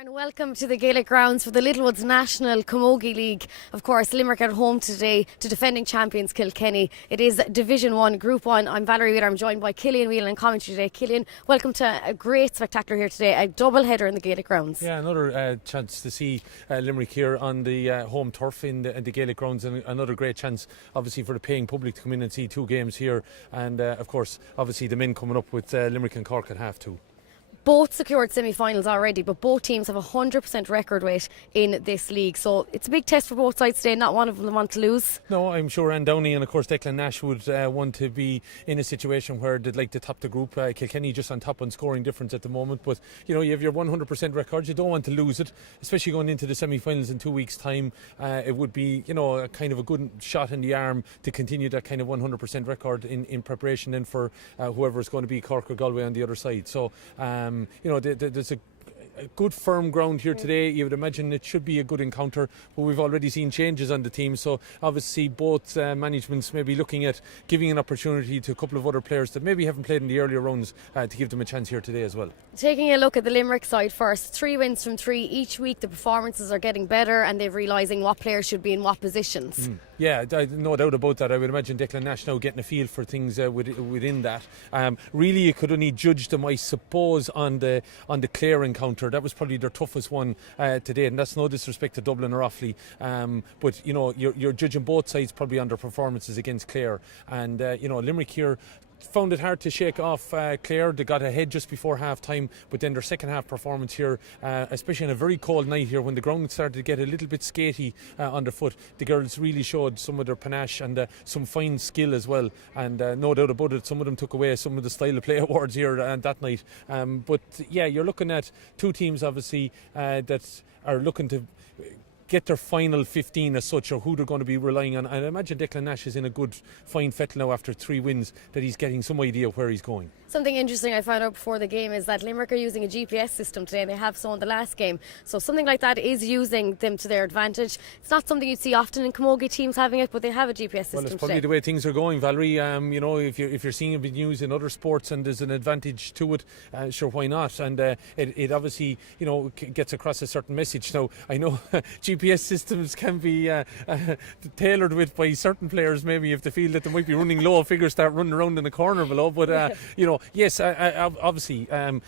And welcome to the Gaelic Grounds for the Littlewoods National Camogie League. Of course, Limerick at home today to defending champions Kilkenny. It is Division 1, Group 1. I'm Valerie Whelan. I'm joined by Killian, Whelan and commentary today. Killian, welcome to a great spectacular here today, a double header in the Gaelic Grounds. Yeah, another chance to see Limerick here on the home turf in the Gaelic Grounds, and another great chance obviously for the paying public to come in and see two games here, and of course obviously the men coming up with Limerick and Cork at half two. Both secured semi-finals already, but both teams have a 100% record rate in this league. So it's a big test for both sides today. Not one of them want to lose. No, I'm sure Anne Downey and of course Declan Nash would want to be in a situation where they'd like to top the group. Kilkenny just on top on scoring difference at the moment, but you know, you have your 100% record. You don't want to lose it, especially going into the semi-finals in 2 weeks' time. It would be, you know, a kind of a good shot in the arm to continue that kind of 100% record in preparation then for whoever is going to be Cork or Galway on the other side. So you know, there's a good firm ground here today. You would imagine it should be a good encounter, but we've already seen changes on the team, so obviously both managements may be looking at giving an opportunity to a couple of other players that maybe haven't played in the earlier rounds to give them a chance here today as well. Taking a look at the Limerick side first, 3 wins from 3 each week. The performances are getting better and they're realising what players should be in what positions. Yeah, no doubt about that. I would imagine Declan Nash now getting a feel for things within that. Really, you could only judge them, I suppose, on the Clare encounter. That was probably their toughest one today, and that's no disrespect to Dublin or Offaly, but you know, you're judging both sides probably on their performances against Clare, and you know, Limerick here found it hard to shake off Clare. They got ahead just before half time, but then their second half performance here, especially on a very cold night here when the ground started to get a little bit skatey underfoot, the girls really showed some of their panache and some fine skill as well, and no doubt about it, some of them took away some of the style of play awards here that night, but yeah, you're looking at two teams obviously that are looking to get their final 15 as such, or who they're going to be relying on. I imagine Declan Nash is in a good fine fettle now after 3 wins, that he's getting some idea of where he's going. Something interesting I found out before the game is that Limerick are using a GPS system today, and they have so in the last game. So something like that is using them to their advantage. It's not something you'd see often in camogie teams having it, but they have a GPS system. Well, it's probably today. the way things are going, Valerie. You know, if you're seeing it being used in other sports and there's an advantage to it, sure, why not? And it obviously, you know, gets across a certain message. Now, I know GPS systems can be tailored with by certain players, maybe if they feel that they might be running low, figures start running around in the corner below. But you know, yes, obviously, and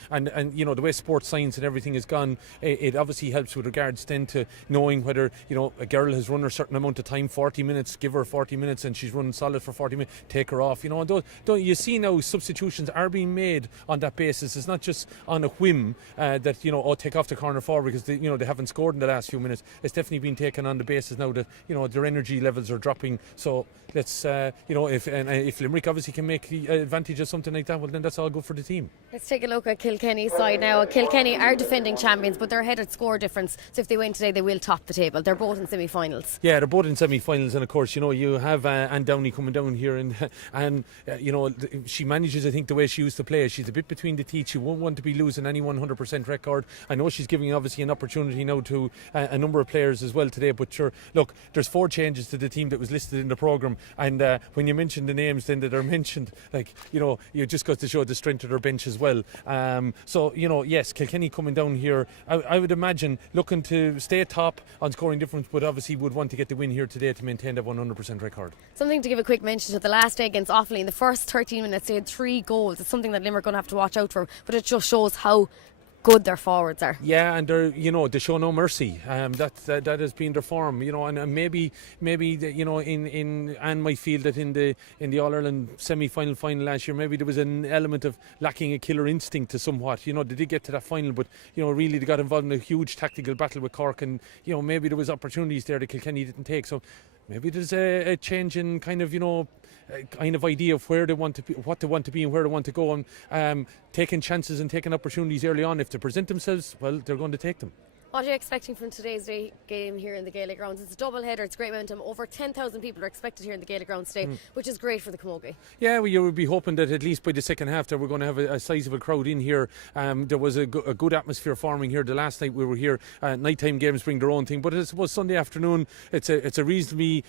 you know, the way sports science and everything has gone, it obviously helps with regards then to knowing whether, you know, a girl has run a certain amount of time, 40 minutes, give her 40 minutes, and she's running solid for 40 minutes, take her off. You know, and don't you see now substitutions are being made on that basis. It's not just on a whim that, you know, take off the corner forward because you know, they haven't scored in the last few minutes. It's definitely been taken on the basis now that, you know, their energy levels are dropping. So let's you know, if Limerick obviously can make advantage of something like that, well, then that's all good for the team. Let's take a look at Kilkenny's side now. Kilkenny are defending champions, but they're ahead at score difference, so if they win today they will top the table. They're both in semi-finals. Yeah, they're both in semi-finals, and of course, you know, you have Anne Downey coming down here, and you know, she manages, I think, the way she used to play. She's a bit between the teeth. She won't want to be losing any 100% record. I know she's giving obviously an opportunity now to a number of players as well today, but sure, look, there's 4 changes to the team that was listed in the programme, and when you mention the names then that are mentioned, like, you know, you just got to show the strength of their bench as well. So, you know, yes, Kilkenny coming down here, I would imagine looking to stay top on scoring difference, but obviously would want to get the win here today to maintain that 100% record. Something to give a quick mention to the last day against Offaly. In the first 13 minutes they had 3 goals. It's something that Limerick are going to have to watch out for, but it just shows how good their forwards are. Yeah, and they're, you know, they show no mercy. That has been their form, you know, and maybe you know, in Anne might feel that in the All Ireland semi-final final last year, maybe there was an element of lacking a killer instinct to somewhat. You know, they did get to that final, but you know, really they got involved in a huge tactical battle with Cork, and you know, maybe there was opportunities there that Kilkenny didn't take. So maybe there's a change in kind of, you know, kind of idea of where they want to be, what they want to be and where they want to go, and taking chances and taking opportunities early on. If they present themselves, well, they're going to take them. What are you expecting from today's game here in the Gaelic Grounds? It's a double header, it's great momentum. Over 10,000 people are expected here in the Gaelic Grounds today, which is great for the Camogie. Yeah, well, you would be hoping that at least by the second half that we're going to have a sizable crowd in here. There was a good atmosphere forming here the last night we were here. Nighttime games bring their own thing, but I suppose Sunday afternoon it's a reasonably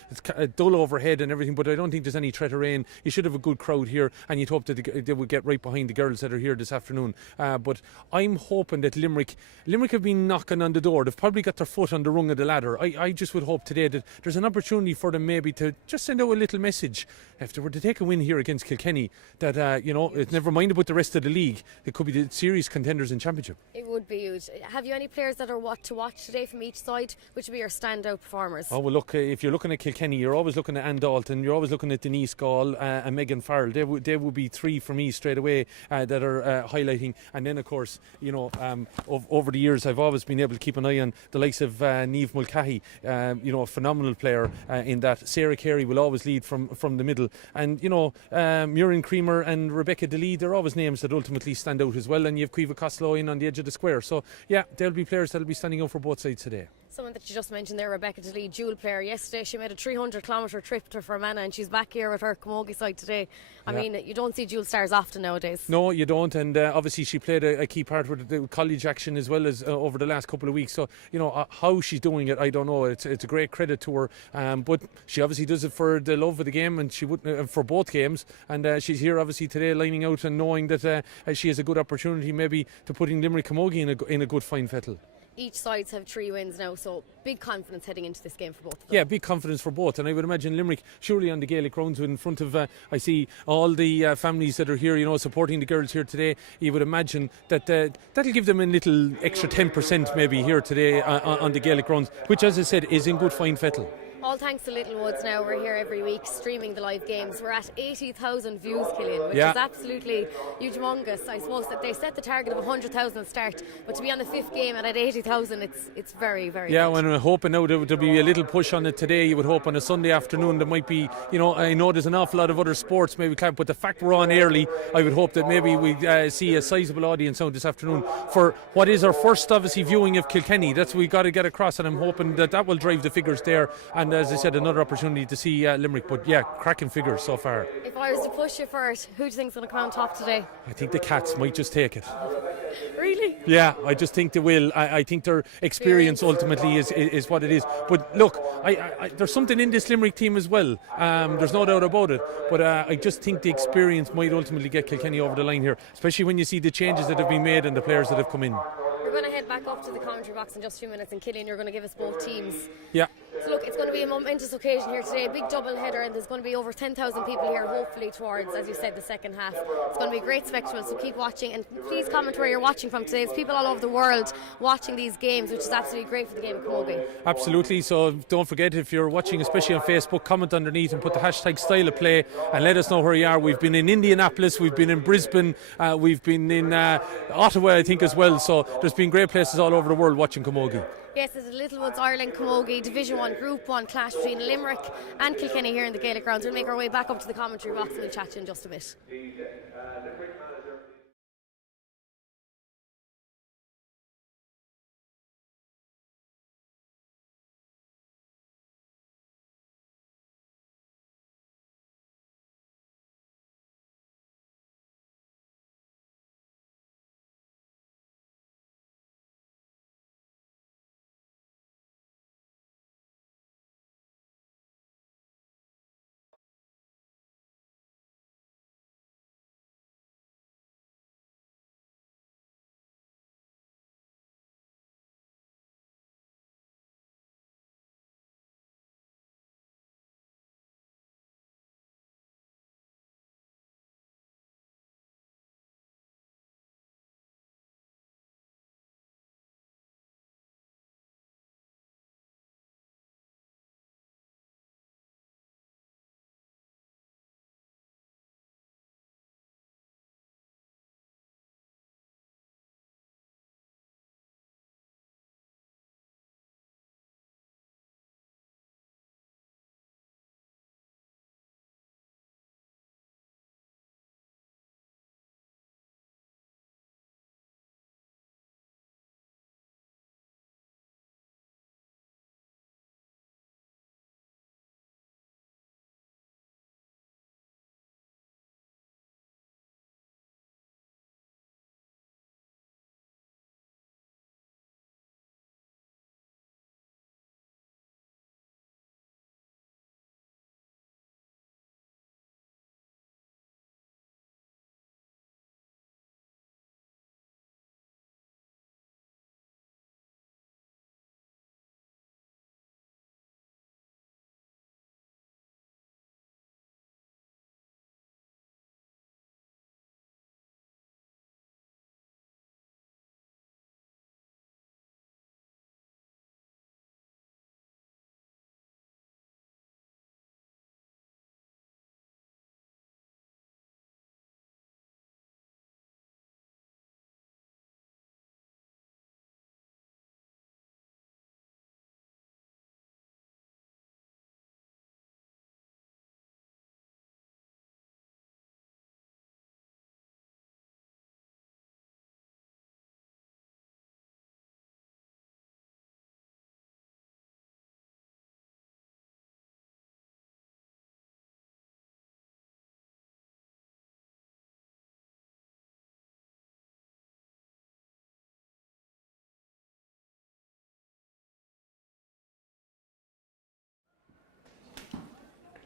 dull overhead and everything, but I don't think there's any threat of rain. You should have a good crowd here, and you'd hope that they would get right behind the girls that are here this afternoon. But I'm hoping that Limerick have been knocking on the door. They've probably got their foot on the rung of the ladder. I just would hope today that there's an opportunity for them maybe to just send out a little message if they were to take a win here against Kilkenny that it's never mind about the rest of the league. It could be the serious contenders in championship. It would be huge. Have you any players that are to watch today from each side? Which would be your standout performers? Oh well, look, if you're looking at Kilkenny, you're always looking at Ann Dalton, you're always looking at Denise Gall and Megan Farrell. They would be three for me straight away that are highlighting. And then of course, over the years I've always been able to keep an eye on the likes of Niamh Mulcahy, a phenomenal player in that. Sarah Carey will always lead from the middle, and Muireann Creamer and Rebecca DeLee, they're always names that ultimately stand out as well. And you have Caoimhe Costello in on the edge of the square, so yeah, there'll be players that'll be standing out for both sides today. Someone that you just mentioned there, Rebecca DeLee, dual player. Yesterday she made a 300-kilometre trip to Fermanagh, and she's back here with her Camogie side today. I mean, you don't see dual stars often nowadays. No, you don't, and obviously she played a key part with the college action as well as over the last couple of weeks. So how she's doing it, I don't know. It's a great credit to her, but she obviously does it for the love of the game, and she would for both games. And she's here obviously today, lining out and knowing that she has a good opportunity maybe to put in Limerick Camogie in a good fine fettle. Each sides have 3 wins now, so big confidence heading into this game for both of them. Yeah, big confidence for both, and I would imagine Limerick surely on the Gaelic Grounds in front of I see all the families that are here supporting the girls here today. You would imagine that that'll give them a little extra 10% maybe here today on the Gaelic Grounds, which as I said is in good fine fettle. All thanks to Littlewoods now. We're here every week streaming the live games. We're at 80,000 views, Killian, which is absolutely humongous. I suppose that they set the target of 100,000 at start, but to be on the 5th game and at 80,000, it's very, very good. And we're hoping now there'll be a little push on it today. You would hope on a Sunday afternoon there might be, I know there's an awful lot of other sports maybe can't, but the fact we're on early, I would hope that maybe we see a sizable audience out this afternoon for what is our first obviously viewing of Kilkenny. That's what we've got to get across, and I'm hoping that will drive the figures there. And as I said, another opportunity to see Limerick, but yeah, cracking figures so far. If I was to push you for it, who do you think's going to come on top today? I think the Cats might just take it. Really? Yeah, I just think they will. I think their experience ultimately is what it is. But look, there's something in this Limerick team as well. There's no doubt about it. But I just think the experience might ultimately get Kilkenny over the line here, especially when you see the changes that have been made and the players that have come in. We're going to head back up to the commentary box in just a few minutes, and Killian, you're going to give us both teams. Yeah. So look, it's going to be a momentous occasion here today, a big double header, and there's going to be over 10,000 people here, hopefully towards, as you said, the second half. It's going to be a great spectacle, so keep watching, and please comment where you're watching from today. There's people all over the world watching these games, which is absolutely great for the game of Camogie. Absolutely, so don't forget, if you're watching, especially on Facebook, comment underneath and put the hashtag style of play and let us know where you are. We've been in Indianapolis, we've been in Brisbane, we've been in Ottawa, I think, as well, so there's been great places all over the world watching Camogie. Yes, it's a Littlewoods Ireland Camogie Division 1 Group 1 clash between Limerick and Kilkenny here in the Gaelic Grounds. We'll make our way back up to the commentary box and we'll chat to you in just a bit.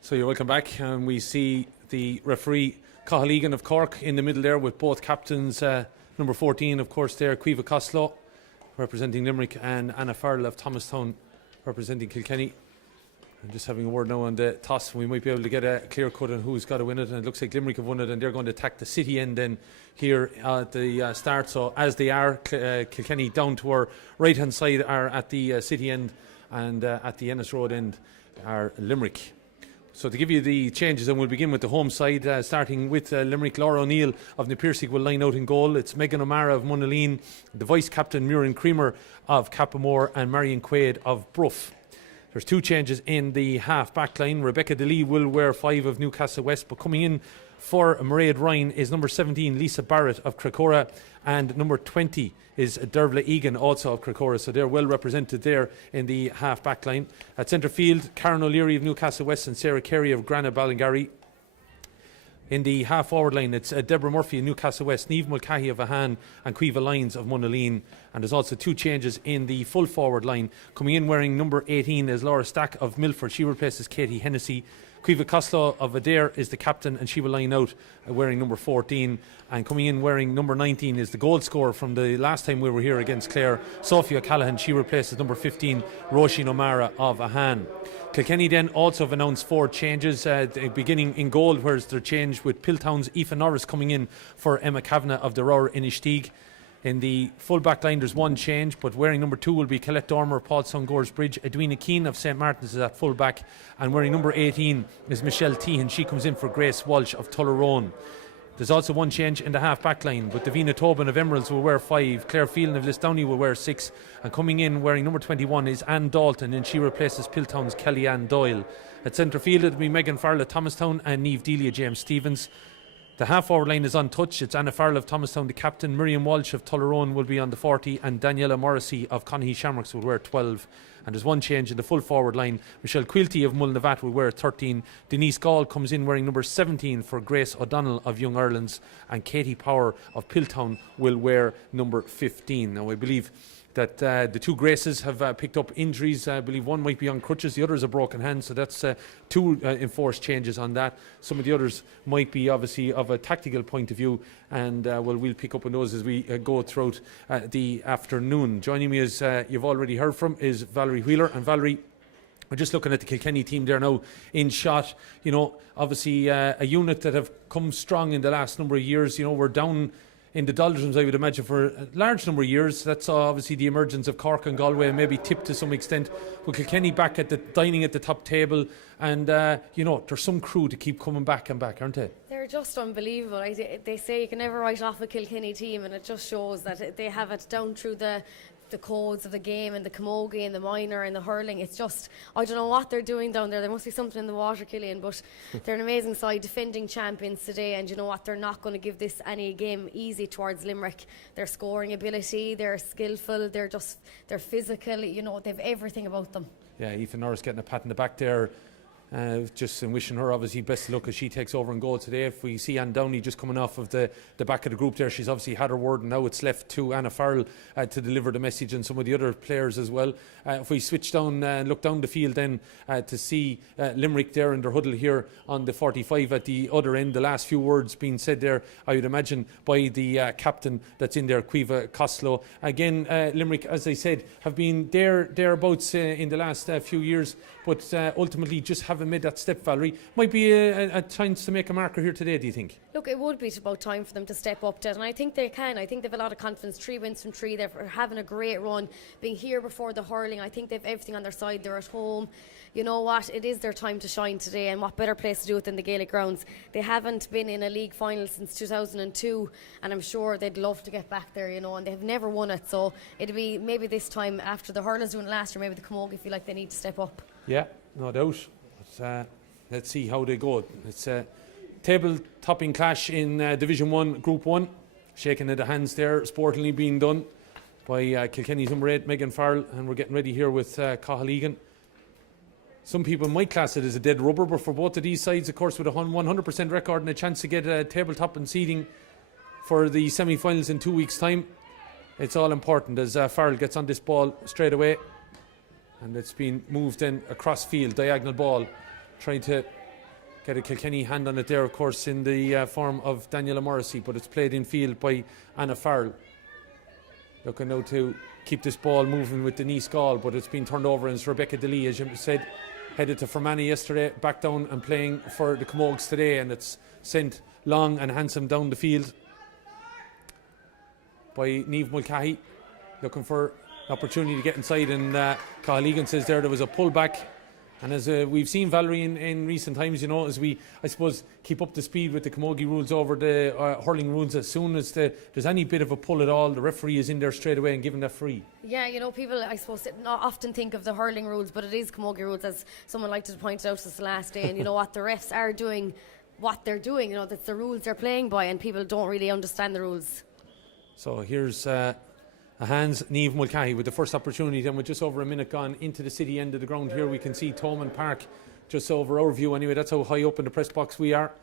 So you're welcome back, and we see the referee Killian of Cork in the middle there with both captains, number 14 of course there, Caoimhe Costello representing Limerick, and Anna Farrell of Thomastown representing Kilkenny. I'm just having a word now on the toss. We might be able to get a clear cut on who's got to win it, and it looks like Limerick have won it, and they're going to attack the city end then here at the start. So as they are, Kilkenny down to our right hand side are at the city end, and at the Ennis Road end are Limerick. So to give you the changes, and we'll begin with the home side, starting with Limerick. Laura O'Neill of Na Piarsaigh will line out in goal. It's Megan O'Mara of Munaleen, the vice captain Muireann Creamer of Cappamore, and Marion Quaid of Bruff. There's two changes in the half back line. Rebecca DeLee will wear 5 of Newcastle West, but coming in for Mairead Ryan is number 17 Lisa Barrett of Cracora, and number 20 is Dervla Egan, also of Cracora. So they're well represented there in the half back line. At centre field, Karen O'Leary of Newcastle West and Sarah Carey of Grana Ballingarry. In the half forward line, it's Deborah Murphy of Newcastle West, Niamh Mulcahy of Ahan, and Caoimhe Lyons of Munaleen. And there's also two changes in the full forward line. Coming in wearing number 18 is Laura Stack of Milford. She replaces Katie Hennessy. Caoimhe Costello of Adair is the captain, and she will line out wearing number 14. And coming in wearing number 19 is the goal scorer from the last time we were here against Clare, Sophia Callahan. She replaces number 15 Roisin O'Mara of Ahan. Kilkenny then also have announced 4 changes, beginning in goal, whereas they're changed with Piltown's Aoife Norris coming in for Emma Kavanagh of the Rower Inishtig. In the full back line there's one change, but wearing number 2 will be Colette Dormer of Paulson Gores Bridge. Edwina Keane of St Martin's is at full back, and wearing number 18 is Michelle Tehan. She comes in for Grace Walsh of Tullerone. There's also one change in the half back line, but Davina Tobin of Emeralds will wear 5, Claire Phelan of Lisdowney will wear 6, and coming in wearing number 21 is Anne Dalton, and she replaces Piltown's Kellyanne Doyle. At centre field it'll be Megan Farrell of Thomastown and Niamh Delia James Stevens. The half forward line is untouched. It's Anna Farrell of Thomastown, the captain. Miriam Walsh of Tullerone will be on the 40, and Daniela Morrissey of Conahee Shamrocks will wear 12. And there's one change in the full forward line. Michelle Quilty of Mullinavat will wear 13. Denise Gall comes in wearing number 17 for Grace O'Donnell of Young Ireland's, and Katie Power of Piltown will wear number 15. Now I believe that the two Graces have picked up injuries. I believe one might be on crutches, the other is a broken hand, so that's 2 enforced changes on that. Some of the others might be obviously of a tactical point of view, and we'll pick up on those as we go throughout the afternoon. Joining me, as you've already heard from, is Valerie Wheeler. And Valerie, we're just looking at the Kilkenny team there now in shot. You know, obviously a unit that have come strong in the last number of years. You know, we're down in the doldrums, I would imagine, for a large number of years. That's obviously the emergence of Cork and Galway, maybe tipped to some extent. With Kilkenny back at the dining at the top table, and you know, there's some crew to keep coming back and back, aren't they? They're just unbelievable. They say you can never write off a Kilkenny team, and it just shows that they have it down through the codes of the game, and the camogie and the minor and the hurling. It's just, I don't know what they're doing down there. There must be something in the water, Killian, but they're an amazing side, defending champions today, and you know what, they're not going to give this any game easy towards Limerick. Their scoring ability, they're skillful, they're physical, you know, they've everything about them. Yeah, Aoife Norris getting a pat in the back there. Just wishing her obviously best of luck as she takes over and goal today. If we see Anne Downey just coming off of the back of the group there, she's obviously had her word, and now it's left to Anna Farrell to deliver the message, and some of the other players as well. If we switch down and look down the field then to see Limerick there in their huddle here on the 45 at the other end, the last few words being said there, I would imagine, by the captain that's in there, Caoimhe Costello. Again, Limerick, as I said, have been thereabouts in the last few years, but ultimately just haven't made that step. Valerie, might be a chance to make a marker here today, do you think? Look, it would be about time for them to step up to it, and I think they can. I think they've a lot of confidence. 3 wins from 3. They're having a great run. Being here before the hurling, I think they've everything on their side. They're at home. You know what? It is their time to shine today, and what better place to do it than the Gaelic Grounds? They haven't been in a league final since 2002, and I'm sure they'd love to get back there, you know, and they have never won it, so it'll be maybe this time after the hurlers doing it last year, maybe the camogie feel like they need to step up. Yeah, no doubt. But, let's see how they go. It's a table-topping clash in Division 1, Group 1. Shaking of the hands there, sportingly being done by Kilkenny's number 8, Megan Farrell, and we're getting ready here with Killian. Some people might class it as a dead rubber, but for both of these sides, of course, with a 100% record and a chance to get a tabletop and seeding for the semi-finals in 2 weeks' time, it's all important as Farrell gets on this ball straight away, and it's been moved in across field, diagonal ball, trying to get a Kilkenny hand on it there, of course, in the form of Daniela Morrissey, but it's played in field by Anna Farrell. Looking now to keep this ball moving with Denise Gall, but it's been turned over, and it's Rebecca DeLee, as you said, headed to Fermanagh yesterday, back down and playing for the Camogues today, and it's sent long and handsome down the field by Niamh Mulcahy, looking for an opportunity to get inside, and Cathal Egan says there was a pullback. And as we've seen, Valerie, in recent times, you know, as we, I suppose, keep up the speed with the camogie rules over the hurling rules, as soon as there's any bit of a pull at all, the referee is in there straight away and giving that free. Yeah, you know, people, I suppose, not often think of the hurling rules, but it is camogie rules, as someone liked to point out this last day. And you know what, the refs are doing what they're doing, you know, that's the rules they're playing by, and people don't really understand the rules. So here's a hands, Niamh Mulcahy with the first opportunity. Then with just over a minute gone into the city end of the ground here, we can see Thomond Park just over our view anyway. That's how high up in the press box we are.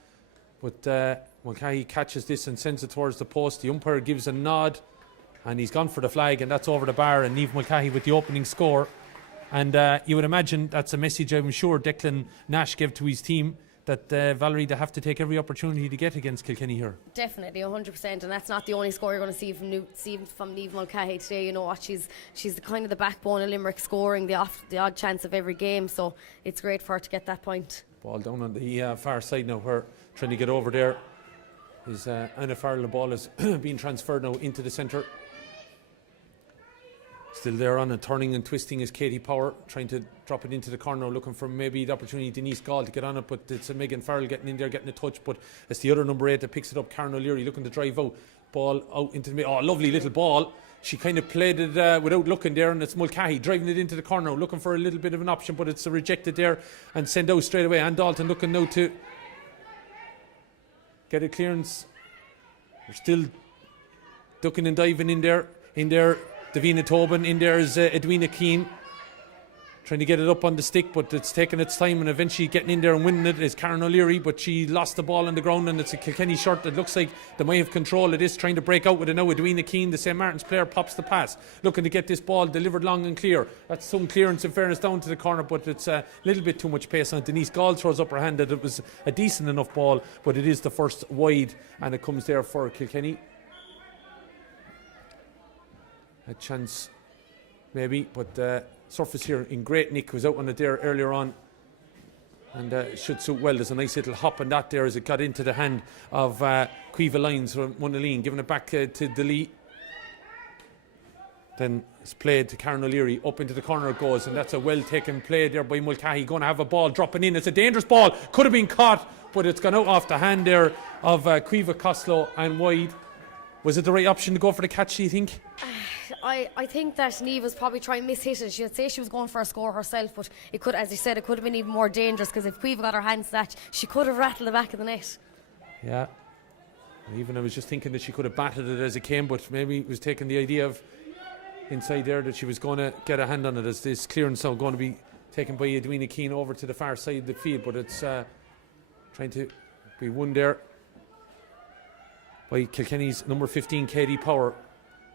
But Mulcahy catches this and sends it towards the post. The umpire gives a nod and he's gone for the flag, and that's over the bar, and Niamh Mulcahy with the opening score. And you would imagine that's a message I'm sure Declan Nash gave to his team, that Valerie, they have to take every opportunity to get against Kilkenny here. Definitely, 100%, and that's not the only score you're going to see from Niamh Mulcahy today. You know what, she's the kind of the backbone of Limerick, scoring the odd chance of every game, so it's great for her to get that point. Ball down on the far side now, where trying to get over there is Anna Farrell. The ball is being transferred now into the centre. Still there on and turning and twisting is Katie Power, trying to drop it into the corner, looking for maybe the opportunity Denise Gall to get on it, but it's Megan Farrell getting in there, getting a touch, but it's the other number 8 that picks it up, Karen O'Leary, looking to drive out, ball out into the middle. Oh, lovely little ball. She kind of played it without looking there, and it's Mulcahy driving it into the corner, looking for a little bit of an option, but it's rejected there and sent out straight away. Anne Dalton looking now to get a clearance. They're still ducking and diving in there. Davina Tobin, in there is Edwina Keane, trying to get it up on the stick, but it's taking its time, and eventually getting in there and winning it is Karen O'Leary, but she lost the ball on the ground, and it's a Kilkenny shirt that looks like they might have control of this, trying to break out with it now. Edwina Keane, the St. Martin's player, pops the pass, looking to get this ball delivered long and clear. That's some clearance, in fairness, down to the corner, but it's a little bit too much pace on. Denise Gall throws up her hand that it was a decent enough ball, but it is the first wide, and it comes there for Kilkenny. A chance maybe, but surface here in great nick, was out on it there earlier on, and should suit well. There's a nice little hop on that there as it got into the hand of Caoimhe Lyons from Munaleen, giving it back to DeLee. Then it's played to Karen O'Leary, up into the corner it goes, and that's a well taken play there by Mulcahy. Going to have a ball dropping in, it's a dangerous ball, could have been caught, but it's gone out off the hand there of Caoimhe Costello and wide. Was it the right option to go for the catch, do you think? I think that Niamh was probably trying to miss-hit it. She'd say she was going for a score herself, but it could, as you said, it could have been even more dangerous, because if Caoimhe got her hands to that, she could have rattled the back of the net. Yeah. Even I was just thinking that she could have batted it as it came, but maybe it was taking the idea of inside there that she was going to get a hand on it, as this clearance now going to be taken by Edwina Keane over to the far side of the field, but it's trying to be won there by Kilkenny's number 15, Katie Power,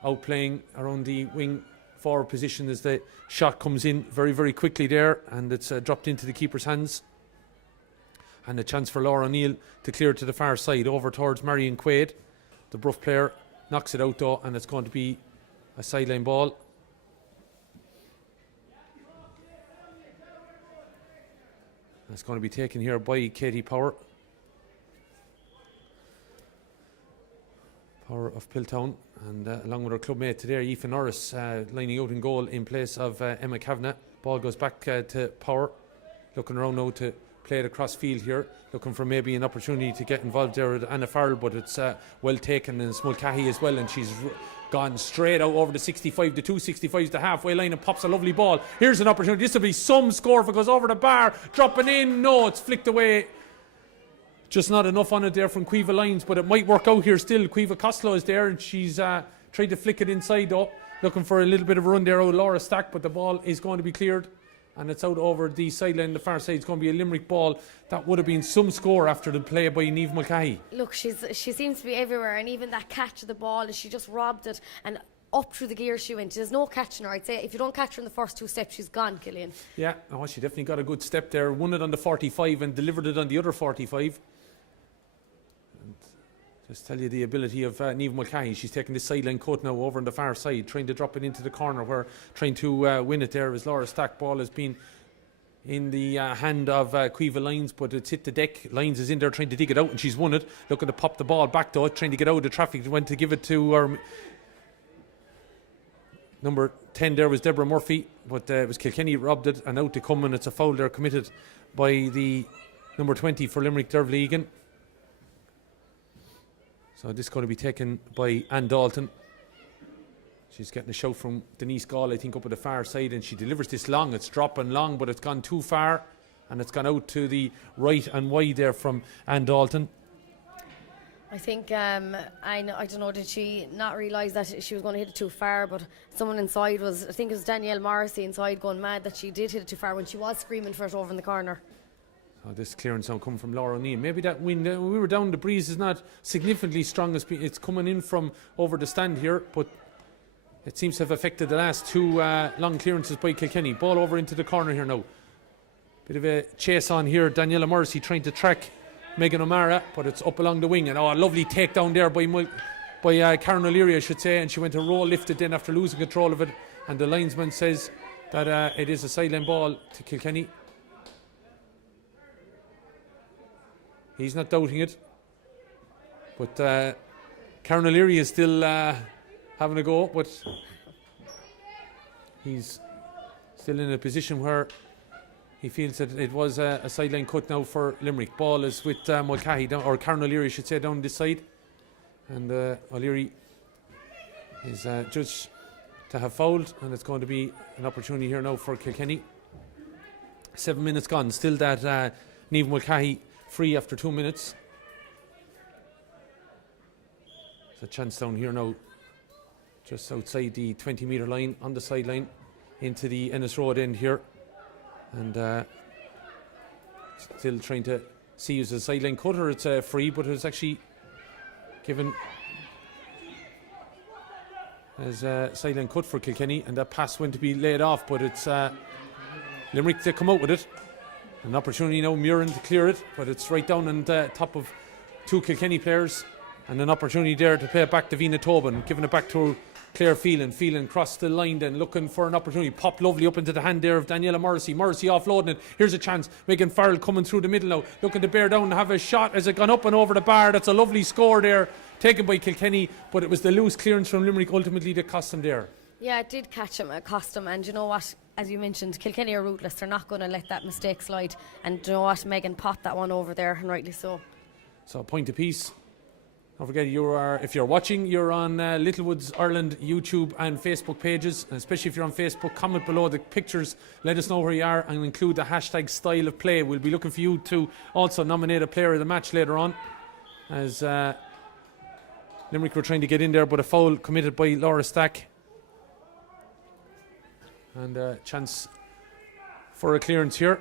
outplaying around the wing forward position as the shot comes in very, very quickly there, and it's dropped into the keeper's hands. And a chance for Laura O'Neill to clear to the far side over towards Marion Quaid. The Bruff player knocks it out though, and it's going to be a sideline ball. That's going to be taken here by Katie Power. Power of Piltown, and along with her clubmate today, Aoife Norris, lining out in goal in place of Emma Kavanagh. Ball goes back to Power, looking around now to play it across field here, looking for maybe an opportunity to get involved there with Anna Farrell, but it's well taken, and it's Mulcahy as well, and she's gone straight out over the 65, the 265s, the halfway line, and pops a lovely ball. Here's an opportunity, this will be some score if it goes over the bar, dropping in, no, it's flicked away. Just not enough on it there from Caoimhe Lyons, but it might work out here still. Caoimhe Costello is there, and she's tried to flick it inside though, looking for a little bit of a run there out of Laura Stack, but the ball is going to be cleared, and it's out over the sideline, the far side. It's going to be a Limerick ball. That would have been some score after the play by Niamh Mulcahy. Look, she seems to be everywhere, and even that catch of the ball, she just robbed it, and up through the gear she went. There's no catching her. I'd say if you don't catch her in the first 2 steps, she's gone, Killian. Yeah, she definitely got a good step there. Won it on the 45 and delivered it on the other 45. And just tell you the ability of Niamh Mulcahy. She's taking this sideline cut now over on the far side, trying to drop it into the corner where trying to win it there as Laura Stack. Ball has been in the hand of Caoimhe Lyons, but it's hit the deck. Lyons is in there trying to dig it out and she's won it. Looking to pop the ball back though, trying to get out of the traffic. Went to give it to her. Number 10 there was Deborah Murphy, but it was Kilkenny robbed it and out to come, and it's a foul there committed by the number 20 for Limerick, Derv Egan. So this is going to be taken by Anne Dalton. She's getting a shout from Denise Gall, I think, up at the far side, and she delivers this long. It's dropping long, but it's gone too far, and it's gone out to the right and wide there from Anne Dalton. I think, I don't know, did she not realise that she was going to hit it too far, but someone inside I think it was Danielle Morrissey inside going mad that she did hit it too far when she was screaming for it over in the corner. So this clearance now coming from Laura O'Neill. Maybe that wind, we were down, the breeze is not significantly strong, it's coming in from over the stand here, but it seems to have affected the last 2 long clearances by Kilkenny. Ball over into the corner here now. Bit of a chase on here. Daniela Morrissey trying to track Megan O'Mara, but it's up along the wing, and a lovely takedown there by Karen O'Leary, I should say, and she went to roll lifted then after losing control of it, and the linesman says that it is a sideline ball to Kilkenny. He's not doubting it, but Karen O'Leary is still having a go, but he's still in a position where he feels that it was a sideline cut now for Limerick. Ball is with Mulcahy, or Karen O'Leary, I should say, down this side. And O'Leary is judged to have fouled, and it's going to be an opportunity here now for Kilkenny. 7 minutes gone. Still that Niamh Mulcahy free after 2 minutes. There's a chance down here now, just outside the 20-metre line on the sideline into the Ennis Road end here. And still trying to see as a sideline cutter. It's free, but it's actually given as a sideline cut for Kilkenny, and that pass went to be laid off, but it's Limerick to come out with it. An opportunity now, Murin to clear it, but it's right down on the top of 2 Kilkenny players, and an opportunity there to play it back to Vina Tobin, giving it back to Claire Phelan crossed the line then, looking for an opportunity. Popped lovely up into the hand there of Daniela Morrissey. Morrissey offloading it. Here's a chance. Megan Farrell coming through the middle now, looking to bear down and have a shot. Has it gone up and over the bar? That's a lovely score there, taken by Kilkenny, but it was the loose clearance from Limerick ultimately that cost them there. Yeah, it did cost them, and you know what? As you mentioned, Kilkenny are ruthless. They're not going to let that mistake slide, and you know what? Megan popped that one over there, and rightly so. So a point apiece. Don't forget, if you're watching, you're on Littlewoods Ireland YouTube and Facebook pages, and especially if you're on Facebook, comment below the pictures, let us know where you are, and include the hashtag style of play. We'll be looking for you to also nominate a player of the match later on, as Limerick were trying to get in there, but a foul committed by Laura Stack, and a chance for a clearance here.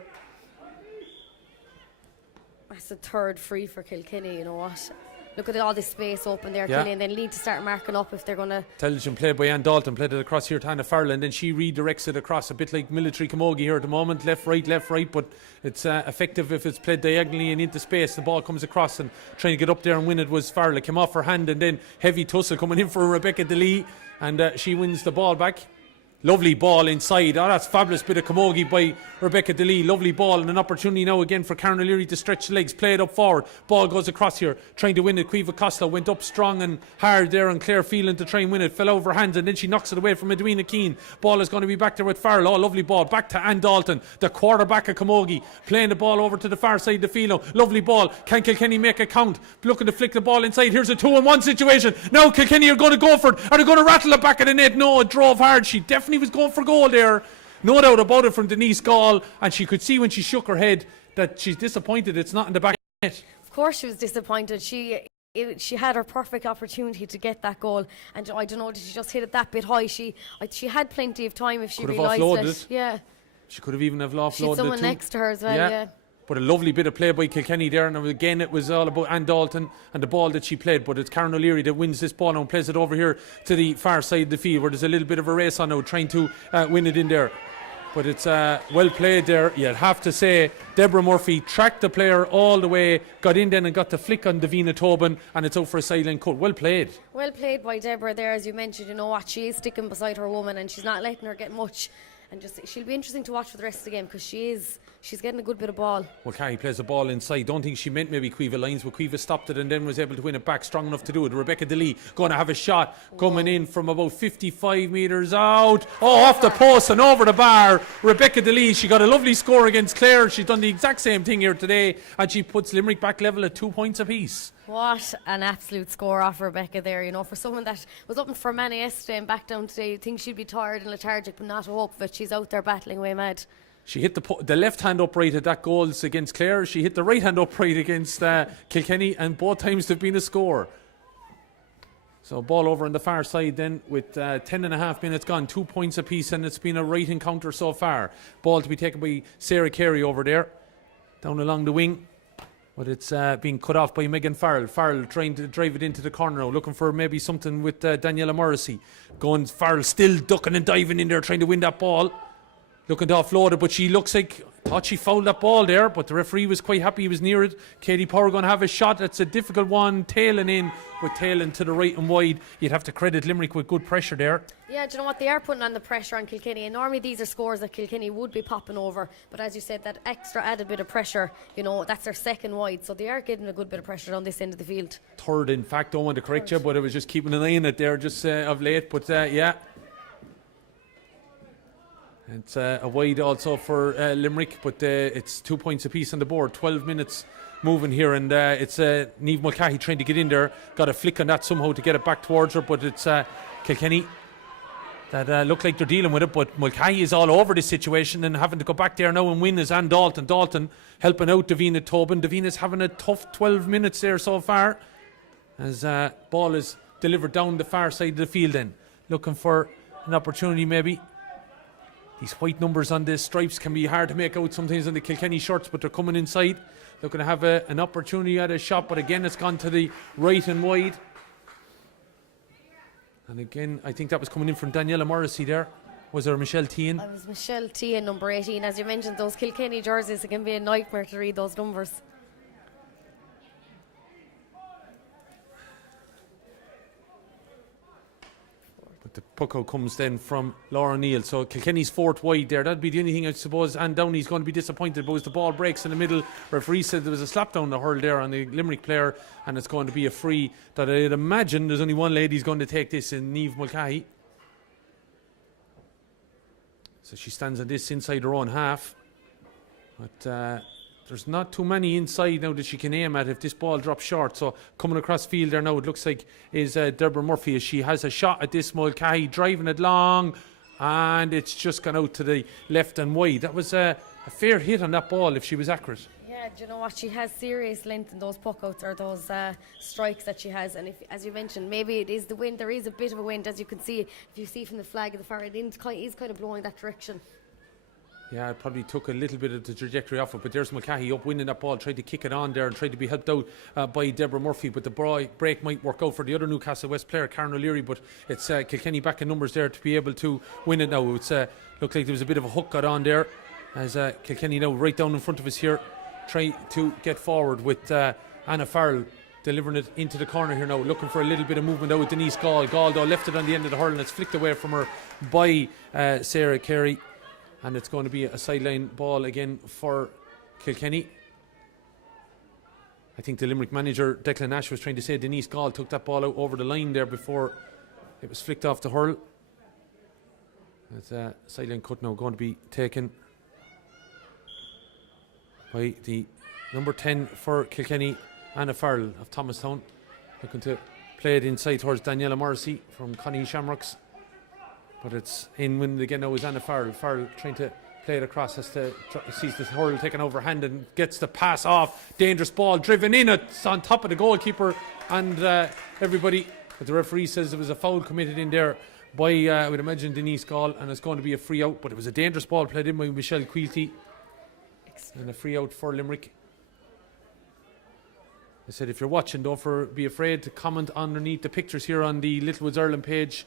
That's the third free for Kilkenny, you know what? Look at all this space open there, yeah. Killian. They need to start marking up if they're going to. Intelligent play by Anne Dalton, played it across here to Hannah Farrell, and then she redirects it across, a bit like military camogie here at the moment, left, right, but it's effective if it's played diagonally and into space. The ball comes across, and trying to get up there and win it was Farrell. It came off her hand, and then heavy tussle coming in for Rebecca DeLee, and she wins the ball back. Lovely ball inside. Oh, that's fabulous bit of camogie by Rebecca DeLee. Lovely ball, and an opportunity now again for Karen O'Leary to stretch the legs, play it up forward. Ball goes across here, trying to win it. Caoimhe Costello went up strong and hard there, and Claire Phelan to try and win it. Fell over her hands, and then she knocks it away from Edwina Keane. Ball is going to be back there with Farrell. Oh, lovely ball. Back to Anne Dalton, the quarterback of camogie, playing the ball over to the far side of the field now. Lovely ball. Can Kilkenny make a count? Looking to flick the ball inside. Here's a 2-on-1 situation. Now Kilkenny are going to go for it. Are they going to rattle it back at the net? No, it drove hard. She definitely was going for goal there. No doubt about it from Denise Gall, and she could see when she shook her head that she's disappointed it's not in the back of the net. Of course she was disappointed. She had her perfect opportunity to get that goal, and I don't know, did she just hit it that bit high? She had plenty of time if she Could have realised offloaded it. Yeah. She could have even have offloaded She had someone it too. next to her as well, yeah. But a lovely bit of play by Kilkenny there, and again it was all about Ann Dalton and the ball that she played. But it's Karen O'Leary that wins this ball and plays it over here to the far side of the field, where there's a little bit of a race on now, trying to win it in there. But it's well played there. You'd have to say Deborah Murphy tracked the player all the way, got in then and got the flick on Davina Tobin, and it's out for a sideline cut. Well played. Well played by Deborah there, as you mentioned. You know what, she is sticking beside her woman and she's not letting her get much. And just she'll be interesting to watch for the rest of the game, because she's getting a good bit of ball. Well, Carrie plays the ball inside. Don't think she meant maybe Cueva lines, but Cueva stopped it and then was able to win it back strong enough to do it. Rebecca DeLee going to have a shot coming in from about 55 metres out. Oh, off the post and over the bar. Rebecca DeLee, she got a lovely score against Clare. She's done the exact same thing here today, and she puts Limerick back level at 2 points apiece. What an absolute score off Rebecca there, you know, for someone that was up in Fermanagh yesterday and back down today. You'd think she'd be tired and lethargic, but not a hope of it. She's out there battling away mad. She hit the left hand upright at that goals against Clare. She hit the right hand upright against Kilkenny, and both times they've been a score. So ball over on the far side then with 10.5 minutes gone, 2 points apiece, and it's been a right encounter so far. Ball to be taken by Sarah Carey over there, down along the wing. But it's being cut off by Megan Farrell. Farrell trying to drive it into the corner now, looking for maybe something with Daniela Morrissey. Farrell still ducking and diving in there, trying to win that ball. Looking to offload it, but she looks like, thought she fouled that ball there, but the referee was quite happy he was near it. Katie Power going to have a shot. It's a difficult one, tailing in, with tailing to the right and wide. You'd have to credit Limerick with good pressure there. Yeah, do you know what? They are putting on the pressure on Kilkenny, and normally these are scores that Kilkenny would be popping over, but as you said, that extra added bit of pressure, you know, that's their second wide, so they are getting a good bit of pressure on this end of the field. Third, in fact. Don't want to correct you, but I was just keeping an eye on it there just of late, but yeah. It's a wide also for Limerick, but it's 2 points apiece on the board. 12 minutes moving here, and it's Niamh Mulcahy trying to get in there. Got a flick on that somehow to get it back towards her, but it's Kilkenny that look like they're dealing with it. But Mulcahy is all over this situation and having to go back there now and win is Ann Dalton. Dalton helping out Davina Tobin. Davina's having a tough 12 minutes there so far, as ball is delivered down the far side of the field then. Looking for an opportunity maybe. These white numbers on the stripes can be hard to make out sometimes on the Kilkenny shirts, but they're coming inside. Looking to have an opportunity at a shot, but again it's gone to the right and wide. And again, I think that was coming in from Daniela Morrissey there. Was there Michelle Tehan? It was Michelle Tehan, number 18. As you mentioned, those Kilkenny jerseys, it can be a nightmare to read those numbers. The puck out comes then from Laura Neal. So Kilkenny's fourth wide there. That'd be the only thing I suppose. And Downey's going to be disappointed, but as the ball breaks in the middle, referee said there was a slap down the hurl there on the Limerick player, and it's going to be a free that I'd imagine there's only one lady's going to take this, in Niamh Mulcahy. So she stands on this inside her own half. But there's not too many inside now that she can aim at if this ball drops short. So coming across field there now, it looks like is Deborah Murphy, as she has a shot at this. Mulcahy driving it long, and it's just gone out to the left and wide. That was a fair hit on that ball if she was accurate. Yeah, do you know what? She has serious length in those puck outs, or those strikes that she has. And if, as you mentioned, maybe it is the wind. There is a bit of a wind, as you can see. If you see from the flag of the far end, it is kind of blowing that direction. Yeah, it probably took a little bit of the trajectory off it, but there's Mulcahy up winning that ball, tried to kick it on there and tried to be helped out by Deborah Murphy, but the break might work out for the other Newcastle West player, Karen O'Leary, but it's Kilkenny back in numbers there to be able to win it now. It's looked like there was a bit of a hook got on there, as Kilkenny now right down in front of us here, trying to get forward with Anna Farrell delivering it into the corner here now, looking for a little bit of movement out with Denise Gall. Gall though left it on the end of the hurl, and it's flicked away from her by Sarah Carey. And it's going to be a sideline ball again for Kilkenny. I think the Limerick manager, Declan Nash, was trying to say Denise Gall took that ball out over the line there before it was flicked off the hurl. It's a sideline cut now going to be taken by the number 10 for Kilkenny, Anna Farrell of Thomastown. Looking to play it inside towards Daniela Morrissey from Connie Shamrocks. But it's in when again now is Anna Farrell. Farrell trying to play it across, has to sees the hurl taken overhand and gets the pass off. Dangerous ball driven in. It's on top of the goalkeeper and everybody. But the referee says there was a foul committed in there by I would imagine Denise Gall, and it's going to be a free out. But it was a dangerous ball played in by Michelle Quilty. And a free out for Limerick. I said, if you're watching, don't be afraid to comment underneath the pictures here on the Littlewoods Ireland page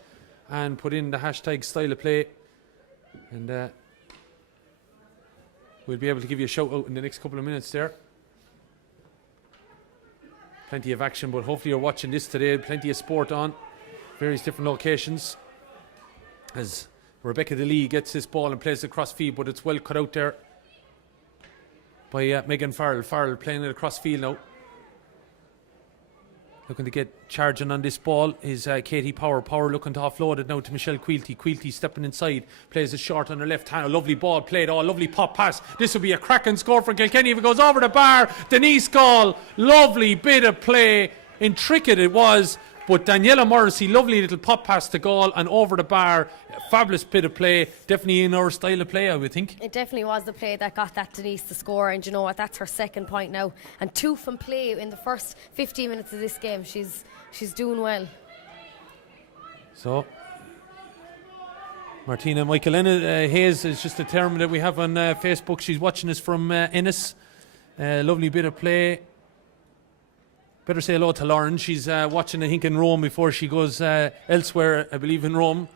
and put in the hashtag style of play. And we'll be able to give you a shout out in the next couple of minutes there. Plenty of action, but hopefully you're watching this today. Plenty of sport on various different locations. As Rebecca DeLee gets this ball and plays it across field, but it's well cut out there by Megan Farrell. Farrell playing it across field now. Looking to get charging on this ball is Katie Power. Power looking to offload it now to Michelle Quilty. Quilty stepping inside, plays it short on her left hand. A lovely ball played. Oh, a lovely pop pass. This will be a cracking score for Kilkenny if it goes over the bar. Denise Gall, lovely bit of play. Intricate it was, but Daniela Morrissey, lovely little pop pass to Gall and over the bar. Fabulous bit of play. Definitely in our style of play, I would think. It definitely was the play that got that Denise to score, and you know what, that's her second point now. And 2 from play in the first 15 minutes of this game. She's doing well. So Martina Michaelina Hayes is just a term that we have on Facebook. She's watching us from Ennis. Lovely bit of play. Better say hello to Lauren. She's watching, I think, in Rome before she goes elsewhere, I believe, in Rome.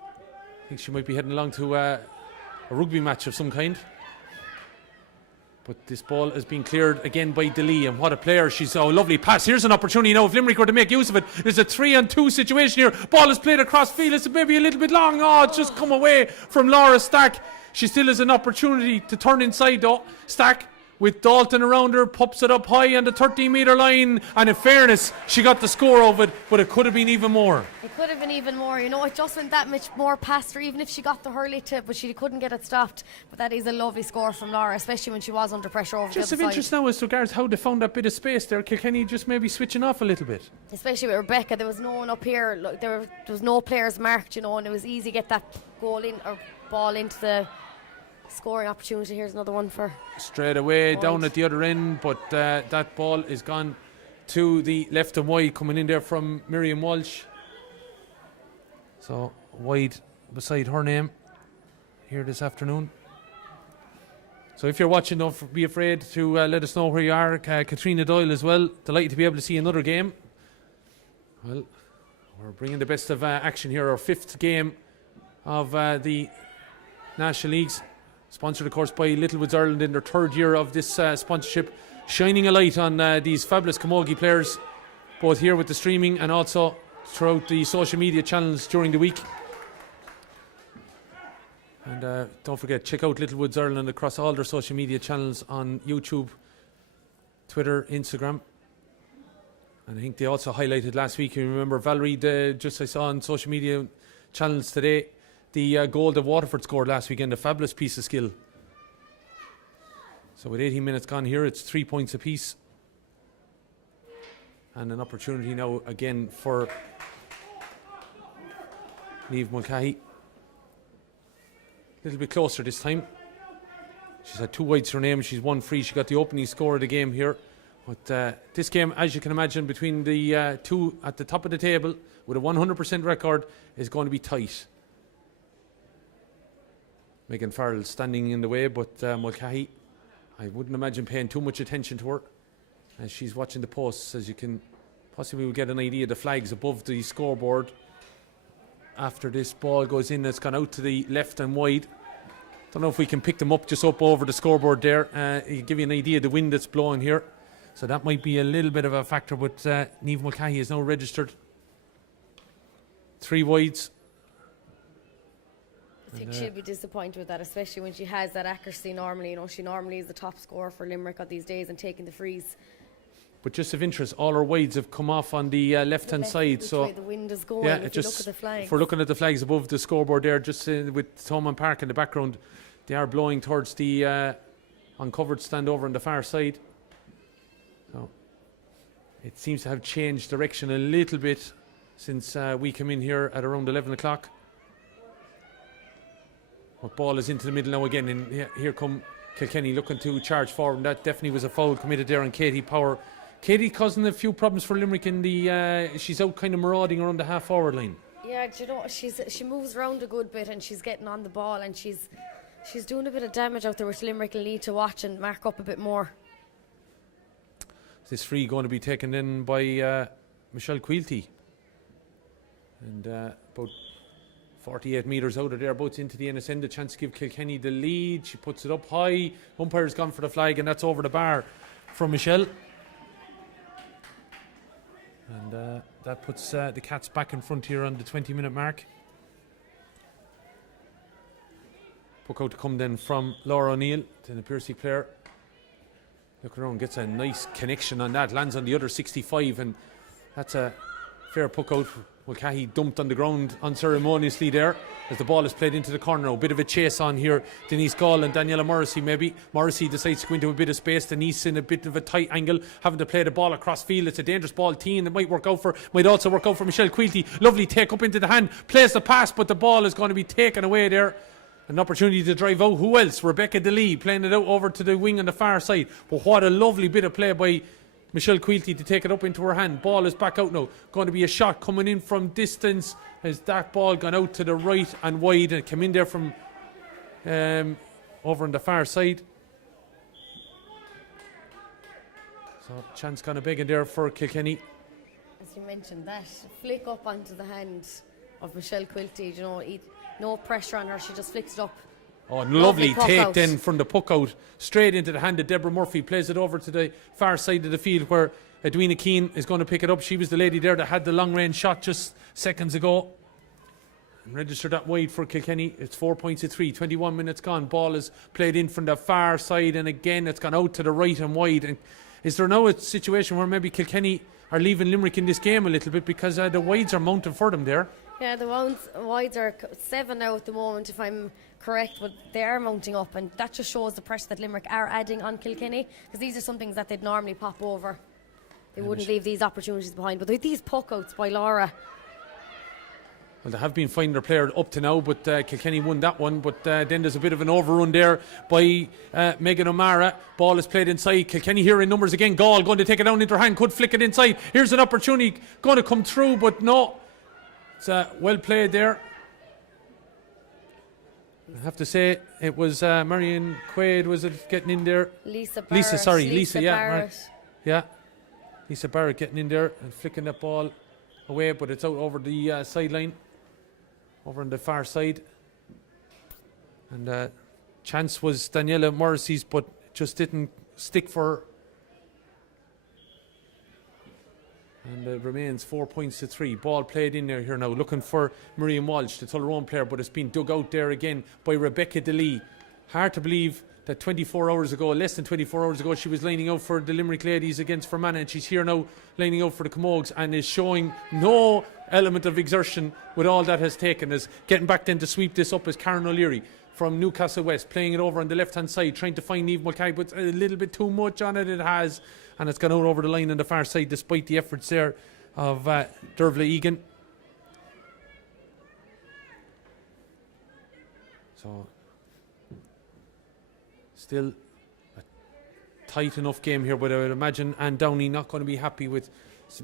I think she might be heading along to a rugby match of some kind. But this ball has been cleared again by DeLee, and what a player. She's a lovely pass. Here's an opportunity now if Limerick were to make use of it. There's a 3-on-2 situation here. Ball is played across field. It's maybe a little bit long. Oh, it's just come away from Laura Stack. She still has an opportunity to turn inside though. Stack with Dalton around her, pops it up high on the 13-metre line, and in fairness, she got the score of it, but it could have been even more. It could have been even more. You know, it just went that much more past her, even if she got the hurley tip, but she couldn't get it stopped. But that is a lovely score from Laura, especially when she was under pressure over just the other of interest side. now as regards how they found that bit of space there. Kilkenny just maybe switching off a little bit. Especially with Rebecca, there was no one up here. Look, there was no players marked, you know, and it was easy to get that goal in or ball into the scoring opportunity. Here's another one for straight away point. Down at the other end, but that ball is gone to the left and wide, coming in there from Miriam Walsh. So wide beside her name here this afternoon. So if you're watching, don't be afraid to let us know where you are. Katrina Doyle as well, delighted to be able to see another game. Well, we're bringing the best of action here, our 5th game of the National Leagues. Sponsored, of course, by Littlewoods Ireland in their 3rd year of this sponsorship, shining a light on these fabulous camogie players, both here with the streaming and also throughout the social media channels during the week. And don't forget, check out Littlewoods Ireland across all their social media channels on YouTube, Twitter, Instagram. And I think they also highlighted last week, you remember Valerie, just I saw on social media channels today, the goal that Waterford scored last weekend, a fabulous piece of skill. So with 18 minutes gone here, it's 3 points apiece. And an opportunity now again for Niamh Mulcahy. A little bit closer this time. She's had 2 wides to her name, she's 1 free. She got the opening score of the game here. But this game, as you can imagine, between the two at the top of the table with a 100% record is going to be tight. Megan Farrell standing in the way, but Mulcahy, I wouldn't imagine paying too much attention to her as she's watching the posts, as you can possibly get an idea of the flags above the scoreboard. After this ball goes in, it's gone out to the left and wide. Don't know if we can pick them up just up over the scoreboard there. It'll give you an idea of the wind that's blowing here. So that might be a little bit of a factor, but Niamh Mulcahy is now registered 3 wides. I think she'll be disappointed with that, especially when she has that accuracy normally. You know, she normally is the top scorer for Limerick on these days and taking the frees. But just of interest, all our wides have come off on the left-hand side. Which so way the wind is going, yeah, if you look at the flags. if we're looking at the flags above the scoreboard there, just with Thomond Park in the background, they are blowing towards the uncovered stand over on the far side. So it seems to have changed direction a little bit since we came in here at around 11 o'clock. But ball is into the middle now again, and here come Kilkenny looking to charge forward. And that definitely was a foul committed there on Katie Power. Katie causing a few problems for Limerick in the she's out kind of marauding around the half-forward line. Yeah, do you know, she moves around a good bit and she's getting on the ball and she's She's doing a bit of damage out there, which Limerick will need to watch and mark up a bit more. This free going to be taken in by Michelle Quilty. And about 48 metres out of there, both into the NSN. The chance to give Kilkenny the lead. She puts it up high. Umpire's gone for the flag, and that's over the bar from Michelle. And that puts the Cats back in front here on the 20-minute mark. Puck out to come then from Laura O'Neill, then the Piercy player. Look around, gets a nice connection on that, lands on the other 65, and that's a fair puck out. Mulcahy dumped on the ground unceremoniously there as the ball is played into the corner. A bit of a chase on here. Denise Gall and Daniela Morrissey maybe. Morrissey decides to go into a bit of space. Denise in a bit of a tight angle, having to play the ball across field. It's a dangerous ball. Teen that might also work out for Michelle Quilty. Lovely take up into the hand. Plays the pass, but the ball is going to be taken away there. An opportunity to drive out. Who else? Rebecca DeLee playing it out over to the wing on the far side. But what a lovely bit of play by Michelle Quilty to take it up into her hand. Ball is back out now. Going to be a shot coming in from distance. Has that ball gone out to the right and wide and come in there from over on the far side. So chance kind of begging there for Kilkenny. As you mentioned, that flick up onto the hand of Michelle Quilty, you know, no pressure on her, she just flicks it up. Oh, lovely take out. Then from the puck out, straight into the hand of Deborah Murphy, plays it over to the far side of the field where Edwina Keane is going to pick it up. She was the lady there that had the long range shot just seconds ago. And registered that wide for Kilkenny. It's 4 points to 3, 21 minutes gone. Ball is played in from the far side, and again it's gone out to the right and wide. And is there now a situation where maybe Kilkenny are leaving Limerick in this game a little bit because the wides are mounting for them there? Yeah, the wides are 7 now at the moment, if I'm correct, but they are mounting up, and that just shows the pressure that Limerick are adding on Kilkenny, because these are some things that they'd normally pop over. They wouldn't leave these opportunities behind, but these puck outs by Laura. Well, they have been finding their player up to now, but Kilkenny won that one. But then there's a bit of an overrun there by Megan O'Mara. Ball is played inside. Kilkenny here in numbers again. Gall going to take it down into her hand, could flick it inside. Here's an opportunity going to come through, but no. It's well played there. I have to say it was Marion Quaid, was it, getting in there? Lisa Barrett. Lisa, yeah. Barrett. Yeah. Lisa Barrett getting in there and flicking that ball away, but it's out over the sideline, over on the far side. And chance was Daniela Morrissey's, but just didn't stick for her. And it remains 4 points to 3. Ball played in there here now, looking for Miriam Walsh, the Tullaroan player, but it's been dug out there again by Rebecca DeLee. Hard to believe that 24 hours ago, less than 24 hours ago, she was lining out for the Limerick ladies against Fermanagh, and she's here now lining out for the Camogues and is showing no element of exertion with all that has taken. As getting back then to sweep this up as Karen O'Leary from Newcastle West, playing it over on the left hand side, trying to find Eve Mulcahy, but a little bit too much on it has, and it's gone out over the line on the far side despite the efforts there of Dervla Egan. So still a tight enough game here, but I would imagine Anne Downey not going to be happy with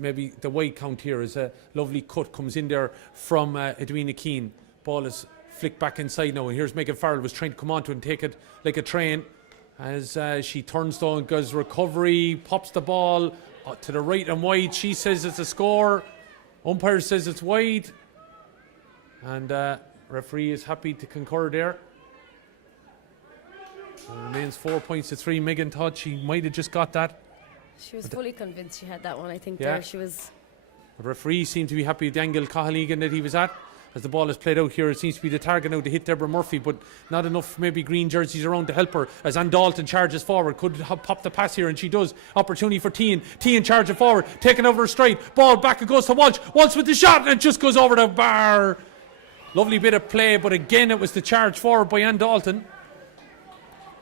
maybe the wide count here, as a lovely cut comes in there from Edwina Keane. Ball is flicked back inside now, and here's Megan Farrell was trying to come onto it and take it like a train as she turns down, goes recovery, pops the ball to the right and wide. She says it's a score, umpire says it's wide, and referee is happy to concur there. So it remains 4 points to 3. Megan thought she might have just got that. She was fully convinced she had that one, I think. Yeah. There she was. The referee seemed to be happy with the angle Cahill that he was at. As the ball is played out here, it seems to be the target now to hit Deborah Murphy, but not enough maybe green jerseys around to help her. As Ann Dalton charges forward, could pop the pass here, and she does. Opportunity for Tian charging forward, taking over a stride. Ball back, it goes to Walsh. Walsh with the shot, and it just goes over the bar. Lovely bit of play, but again it was the charge forward by Ann Dalton.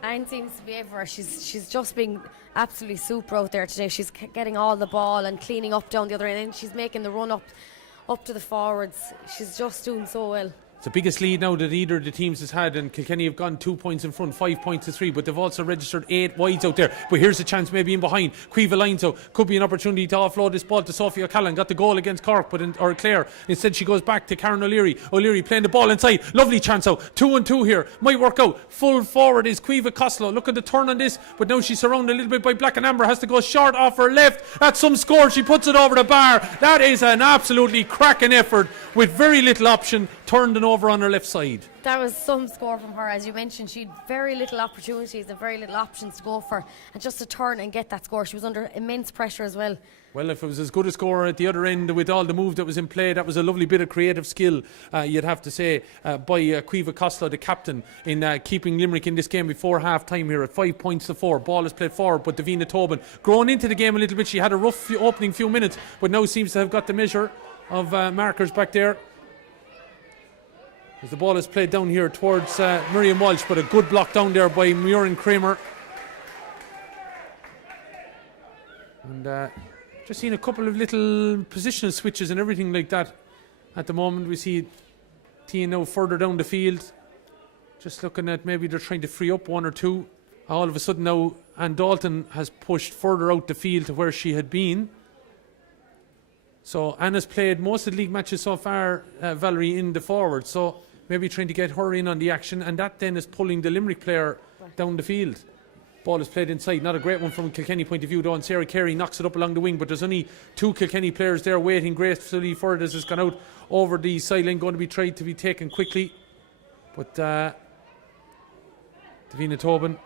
Anne seems to be everywhere. She's just being absolutely super out there today. She's getting all the ball and cleaning up down the other end, and she's making the run up to the forwards. She's just doing so well. It's the biggest lead now that either of the teams has had, and Kilkenny have gone 2 points in front, 5 points to 3, but they've also registered 8 wides out there. But here's a chance maybe in behind. Cueva lines out, could be an opportunity to offload this ball to Sophie O'Callaghan. Got the goal against Cork, or Clare. Instead she goes back to Karen O'Leary. O'Leary playing the ball inside. Lovely chance out. 2-on-2 here. Might work out. Full forward is Cueva Costello. Look at the turn on this, but now she's surrounded a little bit by Black and Amber. Has to go short off her left. That's some score. She puts it over the bar. That is an absolutely cracking effort with very little option. Turned and over on her left side. That was some score from her. As you mentioned, she had very little opportunities and very little options to go for, and just to turn and get that score. She was under immense pressure as well. Well, if it was as good a score at the other end with all the move that was in play, that was a lovely bit of creative skill, you'd have to say, by Cueva Costello, the captain, in keeping Limerick in this game before half time here at 5 points to 4. Ball is played forward, but Davina Tobin growing into the game a little bit. She had a rough opening few minutes, but now seems to have got the measure of markers back there. As the ball is played down here towards Miriam Walsh, but a good block down there by Muireann Kramer. And just seen a couple of little positional switches and everything like that. At the moment we see Tia now further down the field. Just looking at maybe they're trying to free up one or two. All of a sudden now Anne Dalton has pushed further out the field to where she had been. So Anne has played most of the league matches so far, Valerie, in the forward. So maybe trying to get her in on the action, and that then is pulling the Limerick player down the field. Ball is played inside. Not a great one from a Kilkenny point of view though, and Sarah Carey knocks it up along the wing, but there's only 2 Kilkenny players there waiting gracefully for it as it's gone out over the sideline, going to be tried to be taken quickly. But Davina Tobin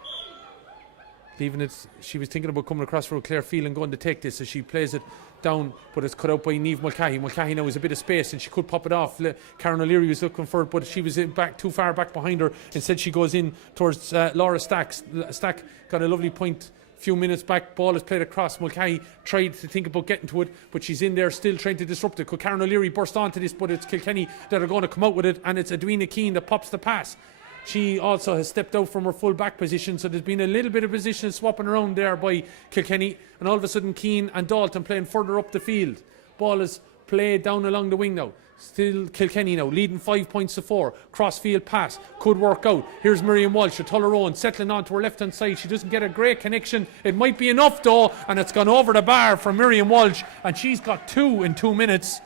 leaving it. She was thinking about coming across for Clare Field and going to take this as she plays it down, but it's cut out by Niamh Mulcahy. Mulcahy now has a bit of space and she could pop it off. Karen O'Leary was looking for it, but she was back too far back behind her. Instead she goes in towards Laura Stack. Stack got a lovely point a few minutes back. Ball is played across. Mulcahy tried to think about getting to it, but she's in there still trying to disrupt it. Could Karen O'Leary burst onto this, but it's Kilkenny that are going to come out with it, and it's Edwina Keane that pops the pass. She also has stepped out from her full back position, so there's been a little bit of position swapping around there by Kilkenny, and all of a sudden Keane and Dalton playing further up the field. Ball is played down along the wing now. Still Kilkenny now, leading 5 points to 4. Crossfield pass, could work out. Here's Miriam Walsh, a Tullaroan, settling on to her left hand side. She doesn't get a great connection. It might be enough though, and it's gone over the bar for Miriam Walsh, and she's got 2 in 2 minutes.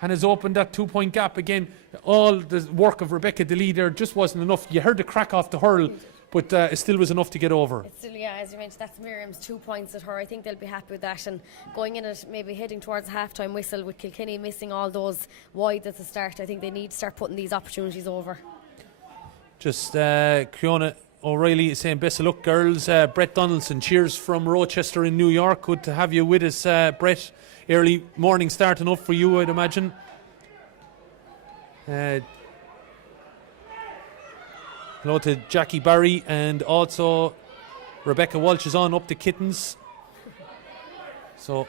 And has opened that 2-point gap again. All the work of Rebecca DeLee there just wasn't enough. You heard the crack off the hurl, but it still was enough to get over. It's still, yeah, as you mentioned, that's Miriam's 2 points at her. I think they'll be happy with that, and going in it, maybe heading towards a half-time whistle with Kilkenny missing all those wides at the start. I think they need to start putting these opportunities over. Just Creona O'Reilly saying best of luck, girls. Brett Donaldson, cheers from Rochester in New York. Good to have you with us, Brett. Early morning starting up for you, I'd imagine. Hello to Jackie Barry, and also Rebecca Walsh is on up the kittens. So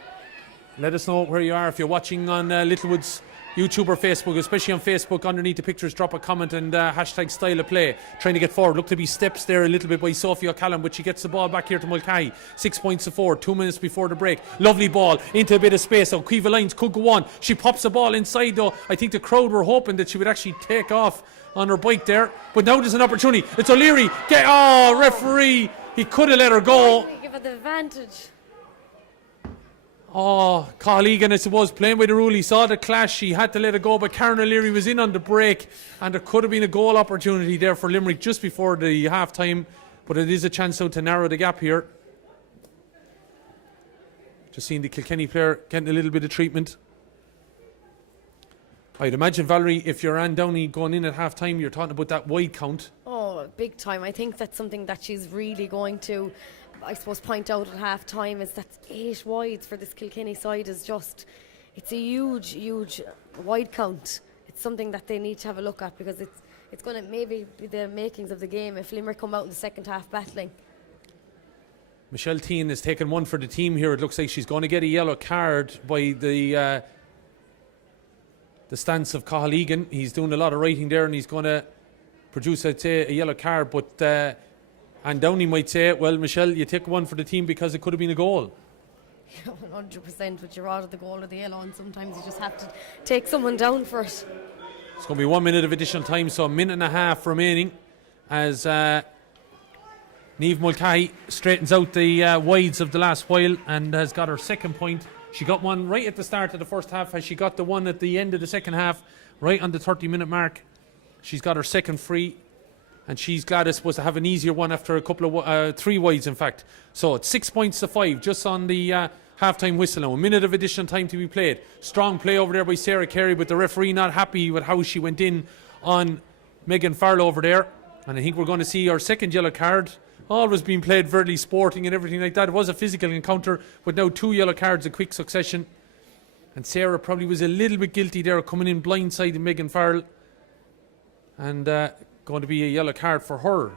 let us know where you are if you're watching on Littlewoods YouTube or Facebook, especially on Facebook. Underneath the pictures, drop a comment and hashtag style of play. Trying to get forward. Look to be steps there a little bit by Sophie O'Callaghan, but she gets the ball back here to Mulcahy. 6 points to 4, 2 minutes before the break. Lovely ball into a bit of space. So Cueva Lines could go on. She pops the ball inside though. I think the crowd were hoping that she would actually take off on her bike there. But now there's an opportunity. It's O'Leary. Referee. He could have let her go. Give her the advantage. Killian, I suppose, playing by the rule. He saw the clash. He had to let it go, but Karen O'Leary was in on the break, and there could have been a goal opportunity there for Limerick just before the half time, but it is a chance now to narrow the gap here. Just seeing the Kilkenny player getting a little bit of treatment. I'd imagine, Valerie, if you're Anne Downey going in at half time, you're talking about that wide count. Oh, big time. I think that's something that she's really going to, I suppose, point out at half time, is that 8 wides for this Kilkenny side is just, it's a huge wide count. It's something that they need to have a look at, because it's going to maybe be the makings of the game if Limerick come out in the second half battling. Michelle Teen has taken one for the team here. It looks like she's going to get a yellow card by the stance of Killian. He's doing a lot of writing there, and he's going to produce, I'd say, a yellow card, but and Downey might say, well, Michelle, you take one for the team because it could have been a goal. 100%, but you're out of the goal or the yellow, and sometimes you just have to take someone down for it. It's going to be 1 minute of additional time, so a minute and a half remaining as Niamh Mulcahy straightens out the wides of the last while and has got her second point. She got one right at the start of the first half. Has she got the one at the end of the second half, right on the 30-minute mark? She's got her second free, and she's glad it's supposed to have an easier one after a couple of 3 wides, in fact. So it's 6 points to 5 just on the half-time whistle now. A minute of additional time to be played. Strong play over there by Sarah Carey, but the referee not happy with how she went in on Megan Farrell over there. And I think we're going to see our second yellow card. Always been played very sporting and everything like that. It was a physical encounter, but now 2 yellow cards in quick succession. And Sarah probably was a little bit guilty there, coming in blindsiding Megan Farrell. And going to be a yellow card for her.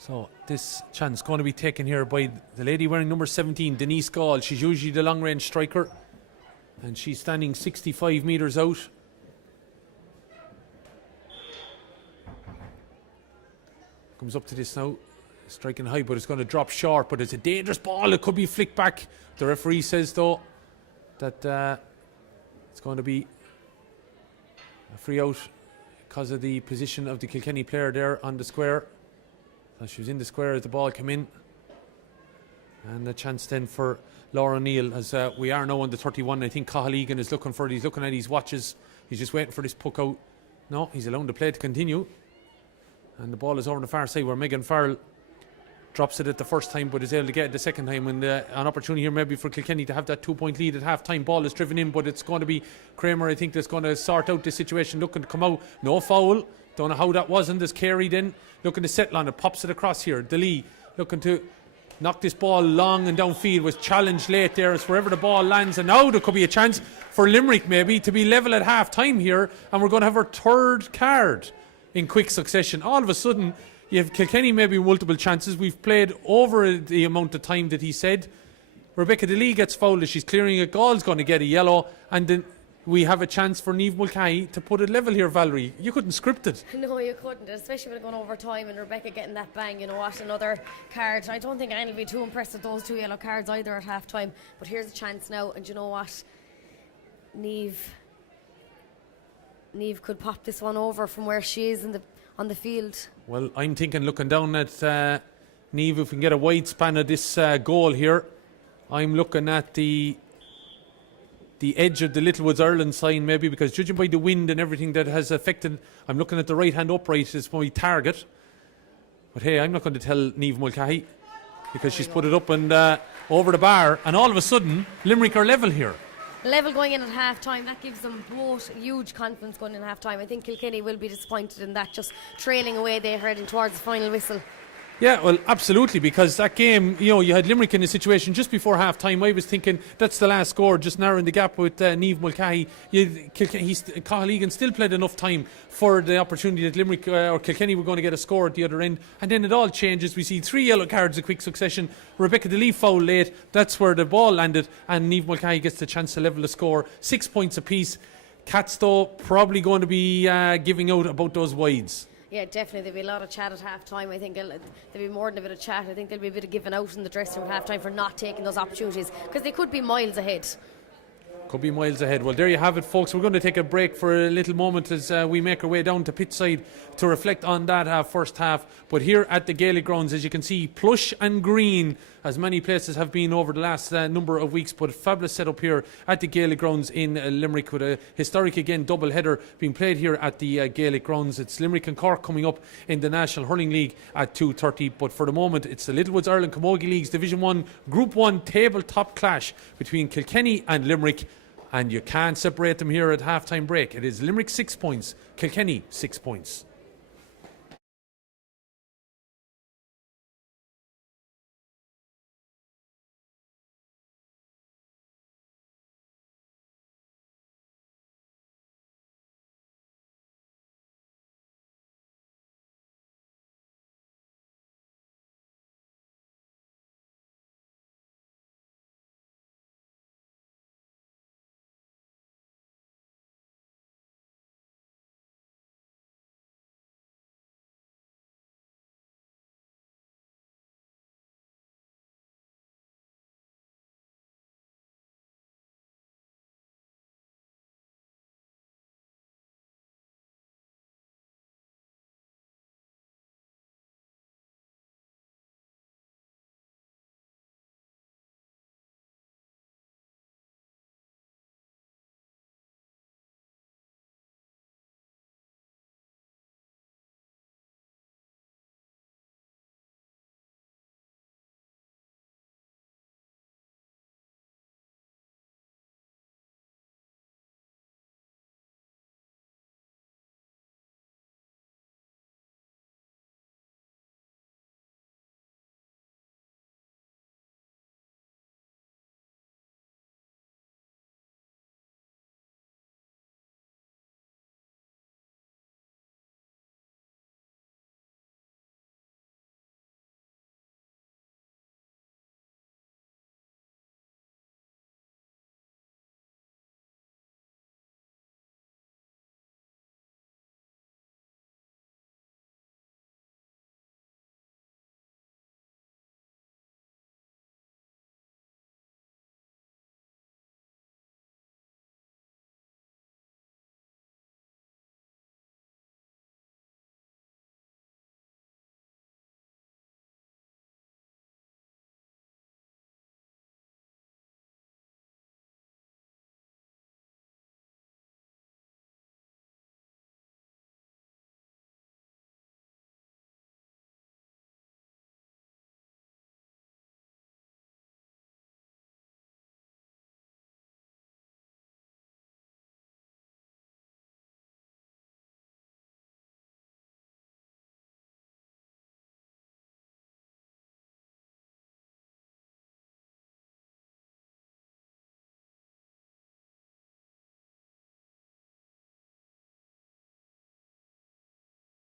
So this chance going to be taken here by the lady wearing number 17, Denise Gall. She's usually the long range striker, and she's standing 65 metres out. Comes up to this now, striking high, but it's going to drop short, but it's a dangerous ball. It could be flicked back. The referee says though that it's going to be a free out because of the position of the Kilkenny player there on the square. So she was in the square as the ball came in. And a chance then for Laura O'Neill as we are now on the 31. I think Cathal Egan is looking for it. He's looking at his watches. He's just waiting for this puck out. No, he's allowing the play to continue. And the ball is over on the far side where Megan Farrell drops it at the first time but is able to get it the second time. And an opportunity here maybe for Kilkenny to have that 2-point lead at half time. Ball is driven in, but it's going to be Kramer, I think, that's going to sort out the situation, looking to come out. No foul. Don't know how that wasn't. There's Carey then looking to settle on it. Pops it across here. DeLee looking to knock this ball long and downfield. Was challenged late there as wherever the ball lands. And now there could be a chance for Limerick maybe to be level at half time here. And we're going to have our third card in quick succession. All of a sudden, you have Kilkenny maybe multiple chances. We've played over the amount of time that he said. Rebecca DeLee gets fouled as she's clearing it. Gall's going to get a yellow. And then we have a chance for Niamh Mulcahy to put it level here, Valerie. You couldn't script it. No, you couldn't, especially when it going over time and Rebecca getting that bang. You know what, another card. I don't think anyone will be too impressed with those 2 yellow cards either at half time. But here's a chance now, and you know what? Niamh could pop this one over from where she is on the field. Well, I'm thinking, looking down at Niamh, if we can get a wide span of this goal here. I'm looking at the edge of the Littlewoods Ireland sign maybe, because judging by the wind and everything that has affected, I'm looking at the right hand upright as my target. But hey, I'm not going to tell Niamh Mulcahy because she's put it up and over the bar, and all of a sudden Limerick are level here. Level going in at half time, that gives them both huge confidence going in at half time. I think Kilkenny will be disappointed in that, just trailing away there heading towards the final whistle. Yeah, well, absolutely, because that game, you had Limerick in a situation just before half-time. I was thinking that's the last score, just narrowing the gap with Niamh Mulcahy. Cathal Egan still played enough time for the opportunity that Limerick or Kilkenny were going to get a score at the other end. And then it all changes. We see 3 yellow cards in quick succession. Rebecca DeLee foul late. That's where the ball landed. And Niamh Mulcahy gets the chance to level the score. 6 points apiece. Cats, though, probably going to be giving out about those wides. Yeah, definitely. There'll be a lot of chat at half time. I think there'll be more than a bit of chat. I think there'll be a bit of giving out in the dressing room at half time for not taking those opportunities, because they could be miles ahead. Could be miles ahead. Well, there you have it, folks. We're going to take a break for a little moment as we make our way down to pitchside to reflect on that first half. But here at the Gaelic Grounds, as you can see, plush and green, as many places have been over the last number of weeks. But a fabulous setup here at the Gaelic Grounds in Limerick, with a historic, again, double header being played here at the Gaelic Grounds. It's Limerick and Cork coming up in the National Hurling League at 2:30. But for the moment, it's the Littlewoods Ireland Camogie Leagues Division 1 Group 1 tabletop clash between Kilkenny and Limerick. And you can't separate them here at half-time break. It is Limerick 6 points, Kilkenny 6 points.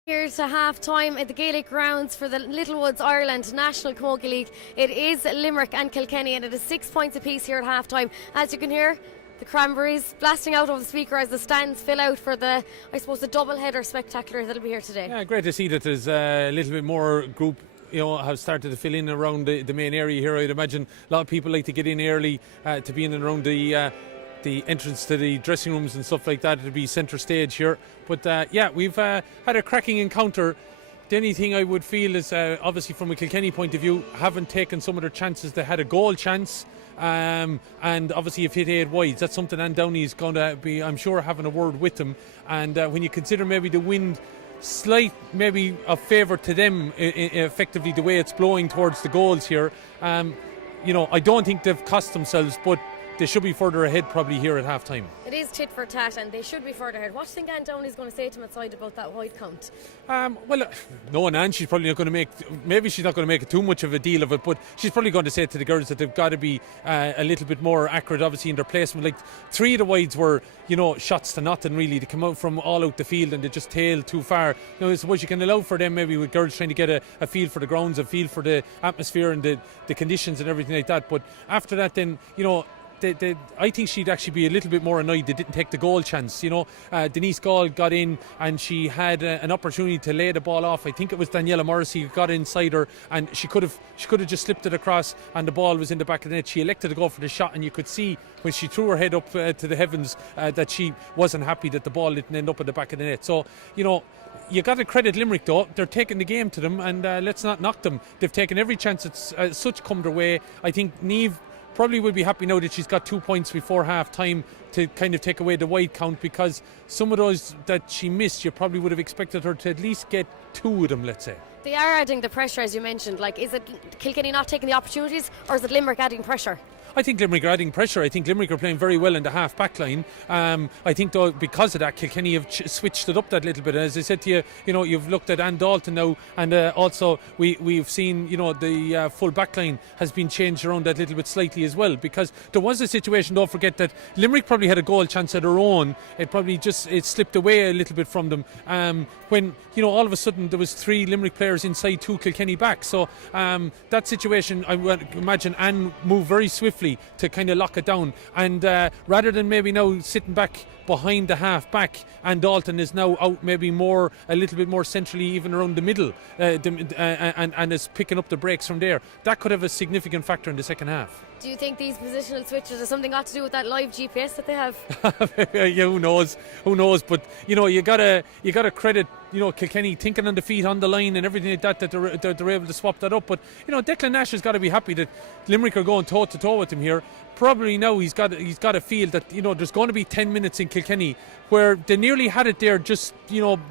Here to half time at the Gaelic Grounds for the Littlewoods Ireland National Camogie League. It is Limerick and Kilkenny, and it is 6 points apiece here at half time. As you can hear, the cranberries blasting out over the speaker as the stands fill out for the double header spectacular that'll be here today. Yeah, great to see that there's a little bit more group have started to fill in around the main area here. I'd imagine a lot of people like to get in early to be in and around the entrance to the dressing rooms and stuff like that. It'll be centre stage here. But we've had a cracking encounter. The only thing I would feel is obviously from a Kilkenny point of view, haven't taken some of their chances. They had a goal chance and obviously you've hit 8 wides. That's something Anne Downey is going to be, I'm sure, having a word with them. And when you consider maybe the wind slight maybe a favour to them, effectively the way it's blowing towards the goals here, I don't think they've cost themselves, but they should be further ahead probably here at half time. It is tit for tat and they should be further ahead. What do you think Anne Downey is going to say to them outside about that wide count? No, Anne, she's probably not going to make it too much of a deal of it, but she's probably going to say to the girls that they've got to be a little bit more accurate obviously in their placement. Like 3 of the wides were shots to nothing really. They come out from all out the field and they just tailed too far. I suppose you can allow for them maybe with girls trying to get a feel for the grounds, a feel for the atmosphere and the conditions and everything like that. But after that then, I think she'd actually be a little bit more annoyed they didn't take the goal chance. Denise Gall got in and she had an opportunity to lay the ball off. I think it was Daniela Morrissey who got inside her and she could have just slipped it across and the ball was in the back of the net. She elected to go for the shot and you could see when she threw her head up to the heavens that she wasn't happy that the ball didn't end up in the back of the net. So, you got to credit Limerick though. They're taking the game to them and let's not knock them. They've taken every chance that's such come their way. I think Niamh probably will be happy now that she's got 2 points before half time to kind of take away the wide count, because some of those that she missed you probably would have expected her to at least get 2 of them, let's say. They are adding the pressure as you mentioned. Is it Kilkenny not taking the opportunities or is it Limerick adding pressure? I think Limerick are adding pressure. I think Limerick are playing very well in the half back line. I think though because of that Kilkenny have switched it up that little bit. As I said to you, you've looked at Anne Dalton now and also we've seen the full back line has been changed around that little bit slightly as well, because there was a situation, don't forget, that Limerick probably had a goal chance of their own. It probably it slipped away a little bit from them when all of a sudden there was 3 Limerick players inside 2 Kilkenny back. So that situation, I would imagine Anne moved very swiftly to kind of lock it down, and rather than maybe now sitting back behind the half back, and Dalton is now out maybe a little bit more centrally, even around the middle, and is picking up the breaks from there. That could have a significant factor in the second half. Do you think these positional switches have something got to do with that live GPS that they have? Yeah, who knows? But you gotta credit Kilkenny thinking on the feet, on the line, and everything like that they're able to swap that up. But Declan Nash has got to be happy that Limerick are going toe to toe with him here. Probably now he's got to feel that there's going to be 10 minutes in Kilkenny where they nearly had it there just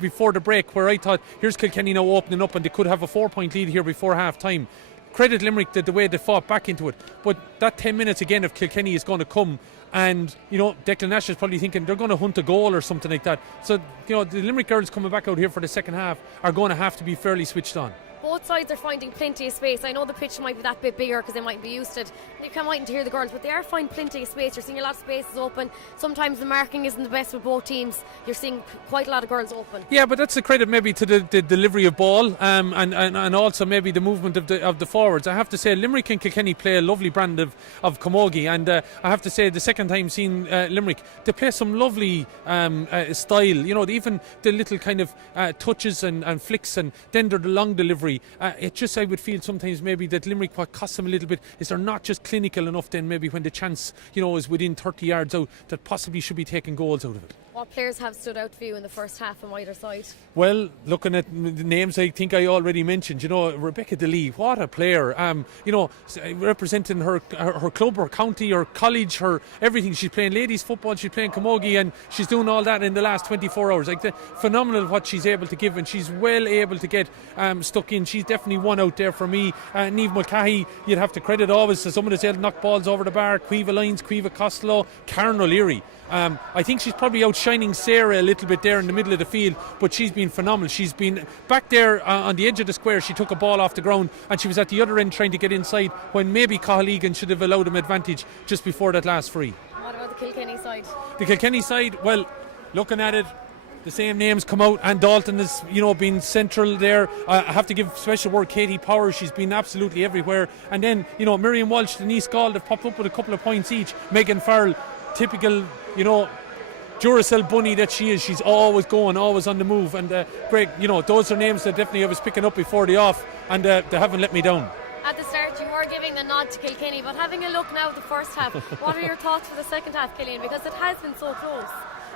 before the break, where I thought here's Kilkenny now opening up and they could have a 4-point lead here before half time. Credit Limerick the way they fought back into it, but that 10 minutes again of Kilkenny is going to come, and Declan Nash is probably thinking they're going to hunt a goal or something like that. So the Limerick girls coming back out here for the second half are going to have to be fairly switched on. Both sides are finding plenty of space. I know the pitch might be that bit bigger because they might be used to it. You can't wait to hear the girls, but they are finding plenty of space. You're seeing a lot of spaces open. Sometimes the marking isn't the best with both teams. You're seeing quite a lot of girls open. Yeah, but that's the credit maybe to the delivery of ball and also maybe the movement of the forwards. I have to say Limerick and Kilkenny play a lovely brand of camogie, and I have to say the second time seeing Limerick, they play some lovely style. Even the little kind of touches and flicks, and then the long delivery. I would feel sometimes maybe that Limerick, what costs them a little bit is they're not just clinical enough then maybe when the chance is within 30 yards out, that possibly should be taking goals out of it. What players have stood out for you in the first half on either side? Well, looking at the names I think I already mentioned, Rebecca DeLee, what a player. Representing her club, her county, her college, her everything. She's playing ladies football, she's playing camogie, and she's doing all that in the last 24 hours. Phenomenal what she's able to give, and she's well able to get stuck in. She's definitely one out there for me. Niamh Mulcahy, you'd have to credit always to someone that's able to knock balls over the bar. Cueva Lyons, Cueva Costello, Karen O'Leary. I think she's probably outshining Sarah a little bit there in the middle of the field, but she's been phenomenal. She's been back there on the edge of the square. She took a ball off the ground and she was at the other end trying to get inside when maybe Cathal Egan should have allowed him advantage just before that last free. What about the Kilkenny side? The Kilkenny side, well, looking at it, the same names come out, and Dalton has, been central there. I have to give special word Katie Power. She's been absolutely everywhere. And then, Miriam Walsh, Denise Gall, have popped up with a couple of points each. Megan Farrell, typical, Duracell bunny that she is. She's always going, always on the move. And Greg, those are names that definitely I was picking up before the off, and they haven't let me down. At the start, you were giving the nod to Kilkenny, but having a look now at the first half, what are your thoughts for the second half, Killian? Because it has been so close.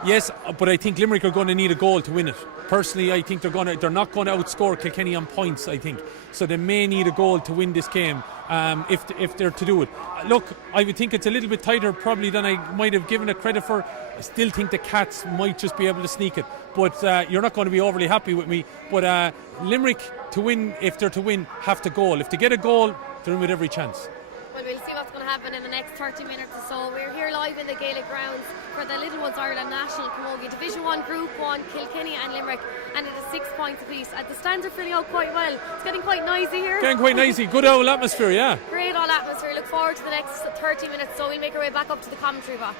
Yes, but I think Limerick are going to need a goal to win it. Personally, I think they're not going to outscore Kilkenny on points, I think. So they may need a goal to win this game if they're to do it. Look, I would think it's a little bit tighter probably than I might have given it credit for. I still think the Cats might just be able to sneak it. But you're not going to be overly happy with me. But Limerick, to win, if they're to win, have to goal. If they get a goal, they're in with every chance. Well, we'll see what's going to happen in the next 30 minutes or so. We're here live in the Gaelic Grounds for the Littlewoods Ireland National Camogie Division 1 Group 1, Kilkenny and Limerick, and it is 6 points apiece. The stands are filling out quite well. It's getting quite noisy here. Getting quite noisy. Good old atmosphere, yeah. Great old atmosphere. Look forward to the next 30 minutes, so we'll make our way back up to the commentary box.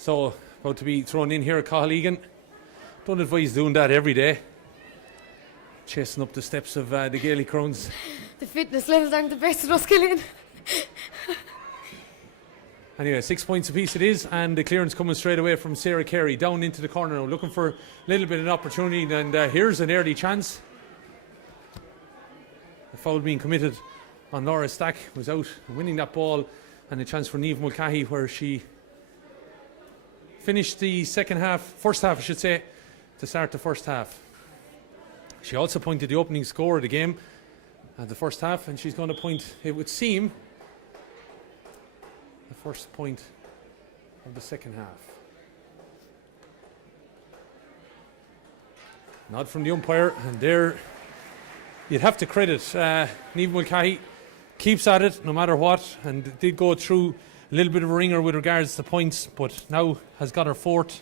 So, about to be thrown in here, Cathal Egan. Don't advise doing that every day. Chasing up the steps of the Gaelic Grounds. The fitness levels aren't the best of us, Killian. Anyway, 6 points apiece it is, and the clearance coming straight away from Sarah Carey down into the corner now, looking for a little bit of an opportunity, and here's an early chance. The foul being committed on Laura Stack was out, winning that ball, and a chance for Niamh Mulcahy where she finished the first half I should say, to start the first half. She also pointed the opening score of the game at the first half, and she's going to point, it would seem, the first point of the second half. Nod from the umpire, and there you'd have to credit Niamh Mulcahy. Keeps at it no matter what, and did go through a little bit of a ringer with regards to points, but now has got her fourth,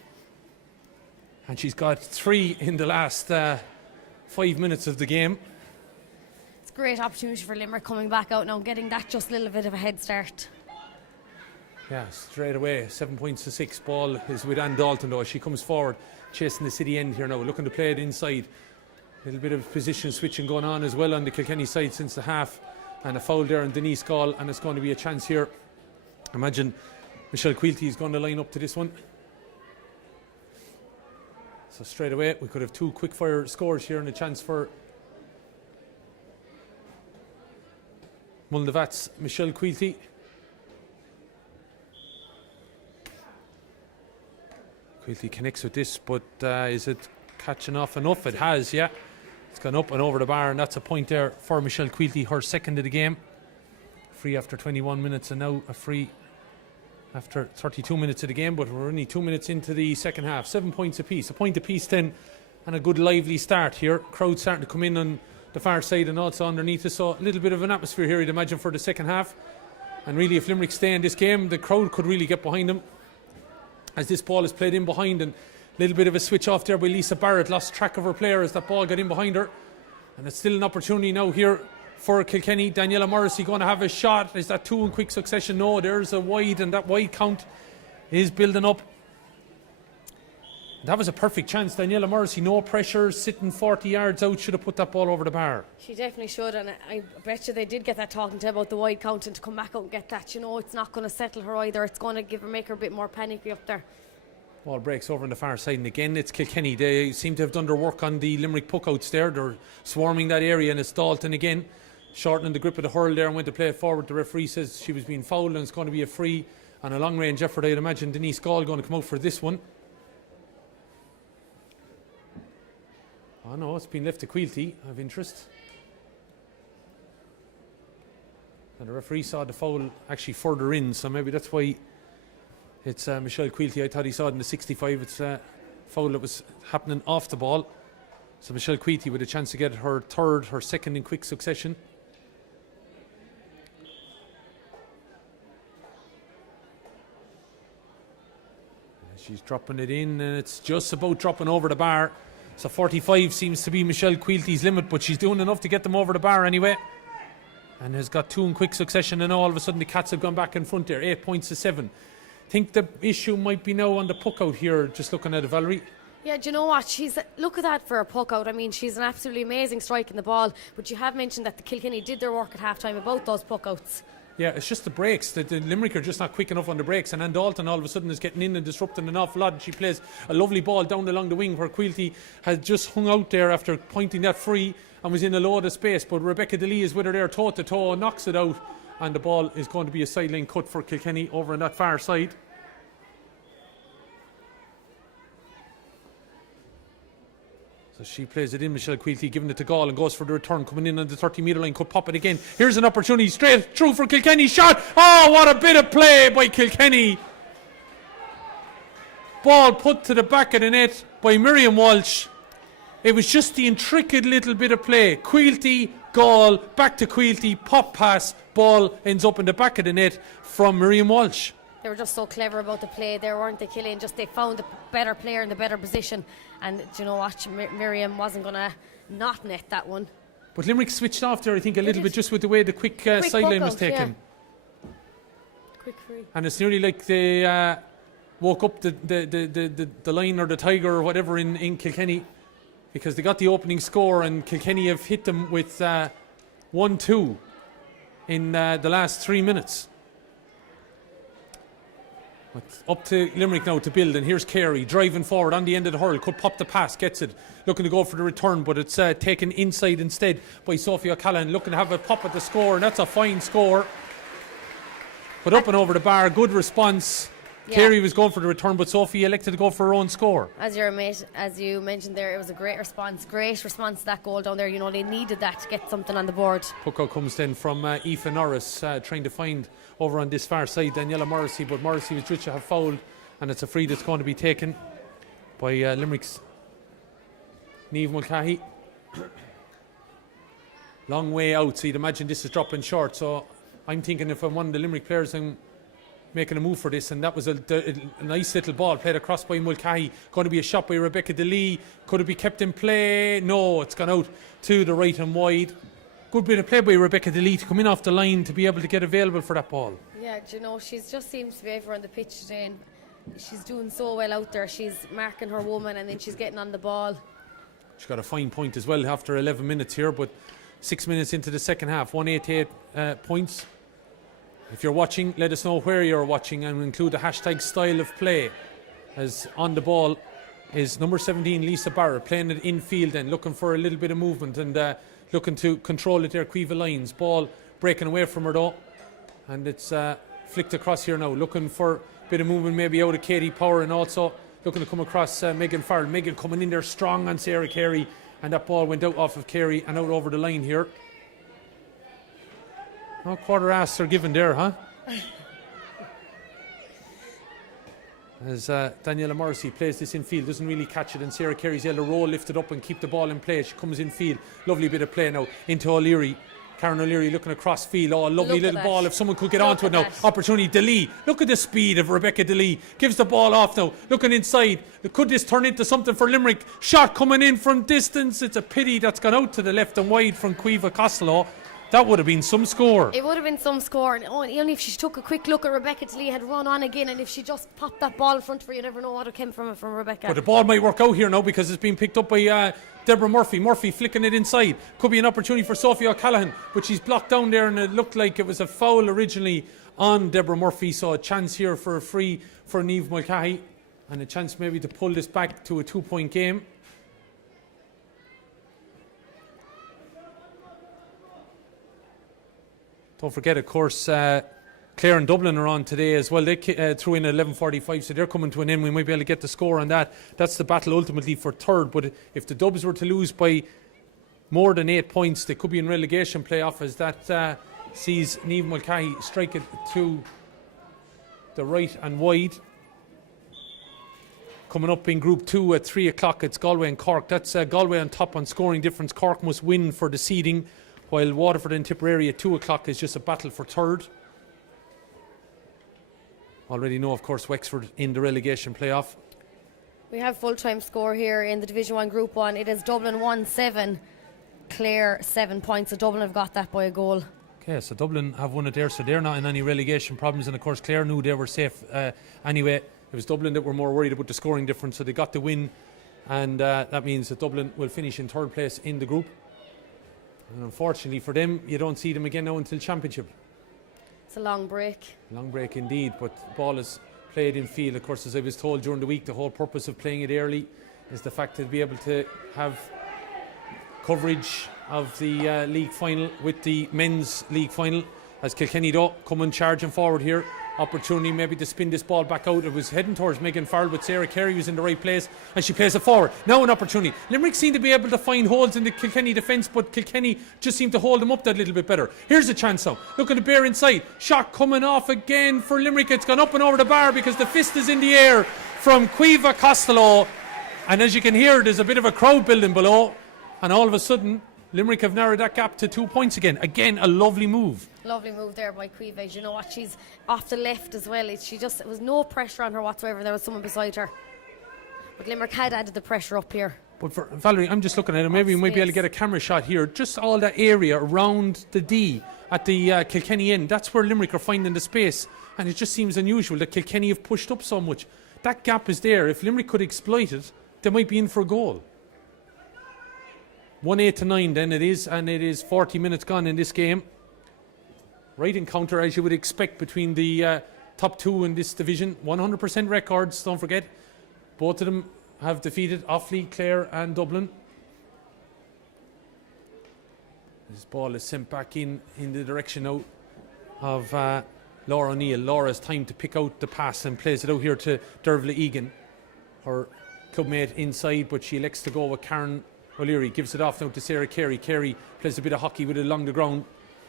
and she's got 3 in the last 5 minutes of the game. It's a great opportunity for Limerick coming back out now, getting that just a little bit of a head start. Yeah, straight away, 7 points to 6. Ball is with Anne Dalton though. She comes forward, chasing the city end here now, looking to play it inside. A little bit of position switching going on as well on the Kilkenny side since the half, and a foul there on Denise Gall, and it's going to be a chance here. Imagine Michelle Quilty is going to line up to this one. So straight away we could have 2 quick fire scores here, and a chance for Mulnavat's Michelle Quilty. Quilty connects with this, but is it catching off enough? It has, yeah. It's gone up and over the bar, and that's a point there for Michelle Quilty, her second of the game. Free after 21 minutes, and now a free after 32 minutes of the game, but we're only 2 minutes into the second half. 7 points apiece, a point apiece then, and a good lively start here. Crowd starting to come in on the far side and also underneath us, so a little bit of an atmosphere here, I'd imagine, for the second half. And really, if Limerick stay in this game, the crowd could really get behind them, as this ball is played in behind, and a little bit of a switch off there by Lisa Barrett. Lost track of her player as that ball got in behind her, and it's still an opportunity now here for Kilkenny. Daniela Morrissey going to have a shot. Is that 2 in quick succession? No, there's a wide, and that wide count is building up. That was a perfect chance. Daniela Morrissey, no pressure, sitting 40 yards out, should have put that ball over the bar. She definitely should, and I bet you they did get that talking to her about the wide count, and to come back out and get that, it's not going to settle her either. It's going to make her a bit more panicky up there. Ball breaks over on the far side, and again it's Kilkenny. They seem to have done their work on the Limerick puckouts there. They're swarming that area, and it's Dalton again, shortening the grip of the hurl there and went to play it forward. The referee says she was being fouled, and it's going to be a free on a long range effort. I'd imagine Denise Gall going to come out for this one. Oh no, it's been left to Quilty of interest. And the referee saw the foul actually further in, so maybe that's why it's Michelle Quilty. I thought he saw it in the 65. It's a foul that was happening off the ball. So Michelle Quilty with a chance to get her second in quick succession. She's dropping it in, and it's just about dropping over the bar. So 45 seems to be Michelle Quilty's limit, but she's doing enough to get them over the bar anyway. And has got 2 in quick succession, and all of a sudden the Cats have gone back in front there, 8 points to 7. I think the issue might be now on the puck out here, just looking at it, Valerie. Yeah, do you know what? Look at that for a puck out. I mean, she's an absolutely amazing strike in the ball, but you have mentioned that the Kilkenny did their work at half-time about those puck outs. Yeah, it's just the breaks. The Limerick are just not quick enough on the breaks, and Ann Dalton all of a sudden is getting in and disrupting an awful lot, and she plays a lovely ball down along the wing where Quilty had just hung out there after pointing that free and was in a load of space, but Rebecca DeLee is with her there toe to toe, knocks it out, and the ball is going to be a sideline cut for Kilkenny over on that far side. So she plays it in, Michelle Quilty giving it to Gall and goes for the return, coming in on the 30-metre line, could pop it again. Here's an opportunity, straight through for Kilkenny, shot! Oh, what a bit of play by Kilkenny! Ball put to the back of the net by Miriam Walsh. It was just the intricate little bit of play. Quilty, Gall, back to Quilty, pop pass, ball ends up in the back of the net from Miriam Walsh. They were just so clever about the play there, weren't they, Killian? Just they found the better player in the better position, and do you know what, Miriam wasn't going to not net that one. But Limerick switched off there, I think, a little bit, just with the way the quick sideline was taken. Yeah. Quick free. And it's nearly like they woke up the lion or the tiger or whatever in Kilkenny, because they got the opening score, and Kilkenny have hit them with 1-2 in the last 3 minutes. It's up to Limerick now to build, and here's Carey driving forward on the end of the hurl, could pop the pass, gets it, looking to go for the return, but it's taken inside instead by Sophie O'Callaghan, looking to have a pop at the score, and that's a fine score. But up and over the bar, good response. Yeah. Carey was going for the return, but Sophie elected to go for her own score. As you mentioned there, it was a great response to that goal down there. You know, they needed that to get something on the board. Puck out comes then from Aoife Norris, trying to find over on this far side Daniela Morrissey, but Morrissey was judged to have fouled, and it's a free that's going to be taken by Limerick's Niamh Mulcahy. Long way out, so you'd imagine this is dropping short, so I'm thinking if I'm one of the Limerick players, I'm making a move for this, and that was a nice little ball played across by Mulcahy. Going to be a shot by Rebecca DeLee. Could it be kept in play? No, it's gone out to the right and wide. Good bit of play by Rebecca DeLee to come in off the line to be able to get available for that ball. Yeah, do you know, she just seems to be everywhere on the pitch today, and she's doing so well out there. She's marking her woman, and then she's getting on the ball. She got a fine point as well after 11 minutes here, but 6 minutes into the second half, 188 points. If you're watching, let us know where you're watching, and include the hashtag style of play. As on the ball is number 17 Lisa Barrett, playing it infield and looking for a little bit of movement, and looking to control it there. Quiva Lyons, ball breaking away from her though, and it's flicked across here now, looking for a bit of movement maybe out of Katie Power, and also looking to come across Megan Farrell. Megan coming in there strong on Sarah Carey, and that ball went out off of Carey and out over the line here. No quarter asks are given there, huh? As Daniela Morrissey plays this in field, doesn't really catch it, and Sarah Carey's able to roll, lift it up and keep the ball in play. She comes in field, lovely bit of play now into O'Leary. Karen O'Leary looking across field. Oh, lovely little ball. If someone could get onto it now. Opportunity. DeLee. Look at the speed of Rebecca DeLee. Gives the ball off now. Looking inside. Could this turn into something for Limerick? Shot coming in from distance. It's a pity that's gone out to the left and wide from Quiva Costello. That would have been some score. It would have been some score, and only if she took a quick look at Rebecca Tilly had run on again, and if she just popped that ball in front of her, you never know what came from it from Rebecca. But the ball might work out here now because it's being picked up by Deborah Murphy. Murphy flicking it inside. Could be an opportunity for Sophie O'Callaghan, but she's blocked down there, and it looked like it was a foul originally on Deborah Murphy. So a chance here for a free for Niamh Mulcahy, and a chance maybe to pull this back to a 2-point game. Don't forget, of course, Clare and Dublin are on today as well. They threw in at 11:45, so they're coming to an end. We might be able to get the score on that. That's the battle ultimately for third. But if the Dubs were to lose by more than 8 points, they could be in relegation playoff, as that sees Niamh Mulcahy strike it to the right and wide. Coming up in Group 2 at 3 o'clock, it's Galway and Cork. That's Galway on top on scoring difference. Cork must win for the seeding, while Waterford and Tipperary at 2 o'clock is just a battle for third. Already know, of course, Wexford in the relegation playoff. We have full-time score here in the Division 1 Group 1. It is Dublin 1-7, Clare 7 points. So Dublin have got that by a goal. Okay, so Dublin have won it there, so they're not in any relegation problems. And of course, Clare knew they were safe anyway. It was Dublin that were more worried about the scoring difference, so they got the win. And that means that Dublin will finish in third place in the group. And unfortunately for them, you don't see them again now until championship. It's a long break. Long break indeed, but the ball is played in field. Of course, as I was told during the week, the whole purpose of playing it early is the fact to be able to have coverage of the league final with the men's league final. As Kilkenny though coming charging forward here. Opportunity maybe to spin this ball back out. It was heading towards Megan Farrell, but Sarah Carey was in the right place and she plays it forward. Now an opportunity. Limerick seem to be able to find holes in the Kilkenny defence, but Kilkenny just seem to hold them up that little bit better. Here's a chance now. Look at the bear inside. Shot coming off again for Limerick. It's gone up and over the bar because the fist is in the air from Cueva Costello. And as you can hear, there's a bit of a crowd building below. And all of a sudden, Limerick have narrowed that gap to 2 points again. Again, a lovely move. Lovely move there by Cueva. You know what? She's off the left as well. It was no pressure on her whatsoever. There was someone beside her. But Limerick had added the pressure up here. But for Valerie, I'm just looking at it. Maybe we might be able to get a camera shot here. Just all that area around the D at the Kilkenny end. That's where Limerick are finding the space. And it just seems unusual that Kilkenny have pushed up so much. That gap is there. If Limerick could exploit it, they might be in for a goal. 1-8-9 then it is, and it is 40 minutes gone in this game. Right encounter as you would expect between the top two in this division. 100% records, don't forget. Both of them have defeated Offaly, Clare and Dublin. This ball is sent back in the direction now of Laura O'Neill. Laura's time to pick out the pass and plays it out here to Dervla Egan, her clubmate inside, but she elects to go with Karen O'Leary. Gives it off now to Sarah Carey. Carey plays a bit of hockey with it along the ground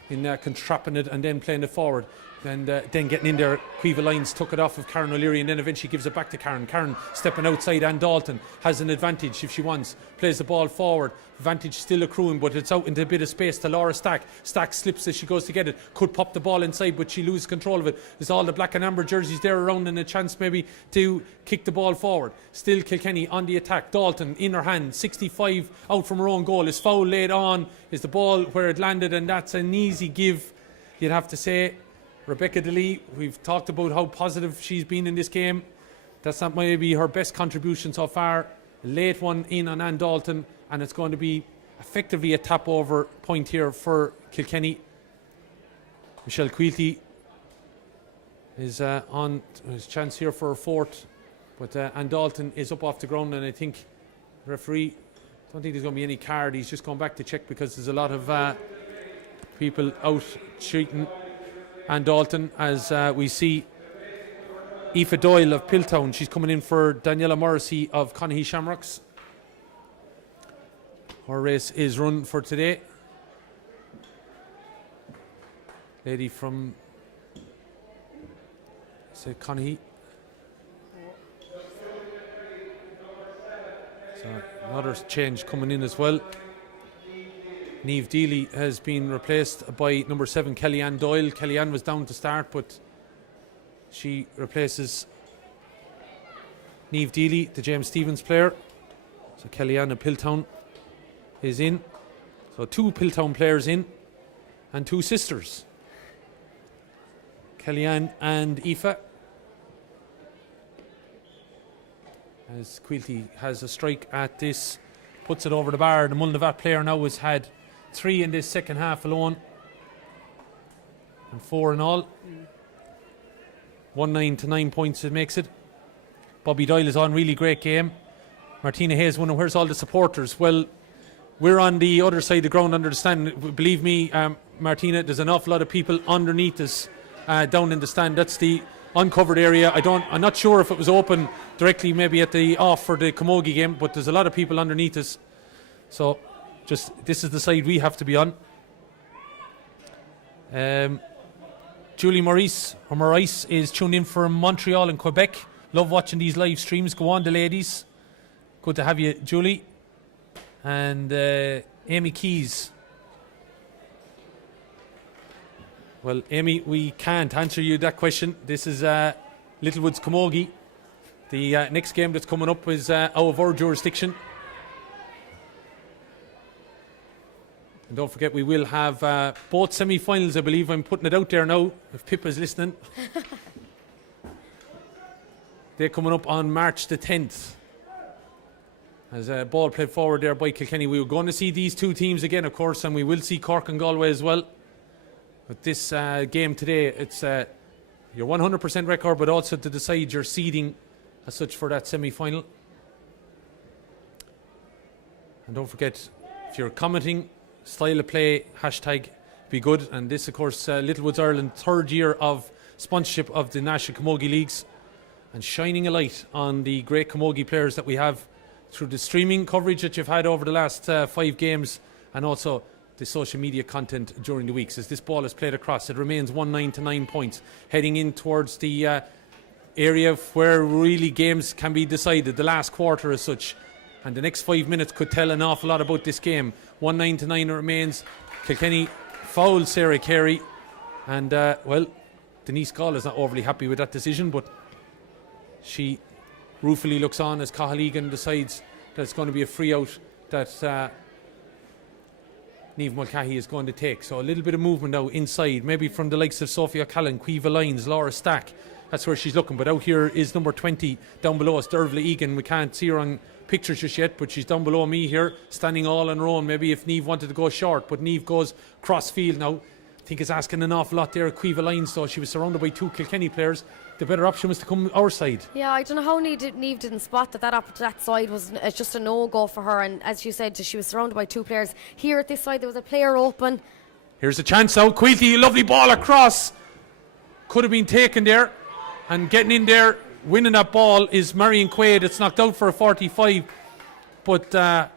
in contrapping it and then playing it forward. And then getting in there, Cueva Lyons took it off of Karen O'Leary and then eventually gives it back to Karen. Karen stepping outside, and Dalton has an advantage if she wants. Plays the ball forward. Advantage still accruing, but it's out into a bit of space to Laura Stack. Stack slips as she goes to get it. Could pop the ball inside, but she loses control of it. There's all the black and amber jerseys there around and a chance maybe to kick the ball forward. Still Kilkenny on the attack. Dalton in her hand. 65 out from her own goal. Is foul laid on. Is the ball where it landed, and that's an easy give, you'd have to say. Rebecca DeLee, we've talked about how positive she's been in this game. That's not maybe her best contribution so far. Late one in on Ann Dalton, and it's going to be effectively a tap over point here for Kilkenny. Michelle Quilty is on his chance here for a fourth, but Ann Dalton is up off the ground, and I think the referee, don't think there's going to be any card. He's just going back to check because there's a lot of people out cheating. And Dalton, as we see Aoife Doyle of Piltown, she's coming in for Daniela Morrissey of Conahy Shamrocks. Her race is run for today. Lady from Conahy. So another change coming in as well. Niamh Deely has been replaced by number 7 Kellyanne Doyle. Kellyanne was down to start, but she replaces Niamh Deely, the James Stephens player. So Kellyanne of Piltown is in. So 2 Piltown players in, and two sisters, Killian and Aoife. As Quilty has a strike at this, puts it over the bar. The Mulnavat player now has had 3 in this second half alone, and 4 in all. 1-9 to 9 points it makes it. Bobby Doyle is on, really great game. Martina Hayes wondering where's all the supporters. Well, we're on the other side of the ground under the stand. Believe me, Martina, there's an awful lot of people underneath us down in the stand. That's the uncovered area. I'm not sure if it was open directly maybe at the off for the Camogie game, but there's a lot of people underneath us. So this is the side we have to be on. Julie Maurice is tuned in from Montreal and Quebec. Love watching these live streams. Go on, the ladies. Good to have you, Julie. And Amy Keys. Well, Amy, we can't answer you that question. This is Littlewoods Camogie. The next game that's coming up is out of our jurisdiction. And don't forget, we will have both semi-finals, I believe. I'm putting it out there now, if Pippa's listening. They're coming up on March the 10th. As a ball played forward there by Kilkenny. We were going to see these two teams again, of course, and we will see Cork and Galway as well. But this game today, it's your 100% record, but also to decide your seeding as such for that semi-final. And don't forget, if you're commenting, style of play, hashtag be good. And this, of course, Littlewoods Ireland, 3rd year of sponsorship of the National Camogie Leagues, and shining a light on the great camogie players that we have through the streaming coverage that you've had over the last 5 games, and also the social media content during the weeks. As this ball is played across, it remains 1-9 to 9 points, heading in towards the area where really games can be decided, the last quarter as such. And the next 5 minutes could tell an awful lot about this game. 1-9 to 9 it remains. Kilkenny fouled Sarah Carey, and well, Denise Gall is not overly happy with that decision, but she ruefully looks on as Cathal Egan decides that it's going to be a free out that Niamh Mulcahy is going to take. So a little bit of movement now inside, maybe from the likes of Sophia Callan, Quiva Lyons, Laura Stack. That's where she's looking. But out here is number 20 down below us, Dervla Egan. We can't see her on pictures just yet, but she's down below me here, standing all on her own. Maybe if Niamh wanted to go short, but Niamh goes cross field now. I think it's asking an awful lot there. Quiva Lyons, though, she was surrounded by 2 Kilkenny players. The better option was to come our side. Yeah, I don't know how Niamh didn't spot that side was just a no-go for her. And as you said, she was surrounded by 2 players. Here at this side, there was a player open. Here's a chance now. Quilty, lovely ball across. Could have been taken there. And getting in there, winning that ball is Marion Quaid. It's knocked out for a 45. But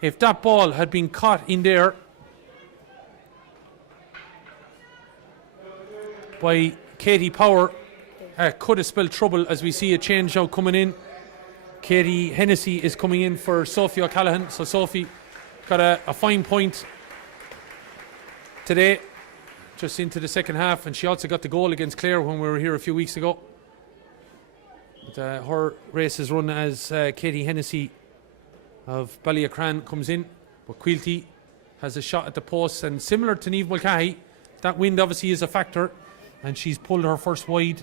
if that ball had been caught in there by Katie Power, could have spelled trouble, as we see a change now coming in. Katie Hennessy is coming in for Sophie O'Callaghan. So Sophie got a fine point today, just into the second half, and she also got the goal against Clare when we were here a few weeks ago. But, her race is run as Katie Hennessy of Ballyacran comes in, but Quilty has a shot at the post, and similar to Niamh Mulcahy, that wind obviously is a factor, and she's pulled her first wide.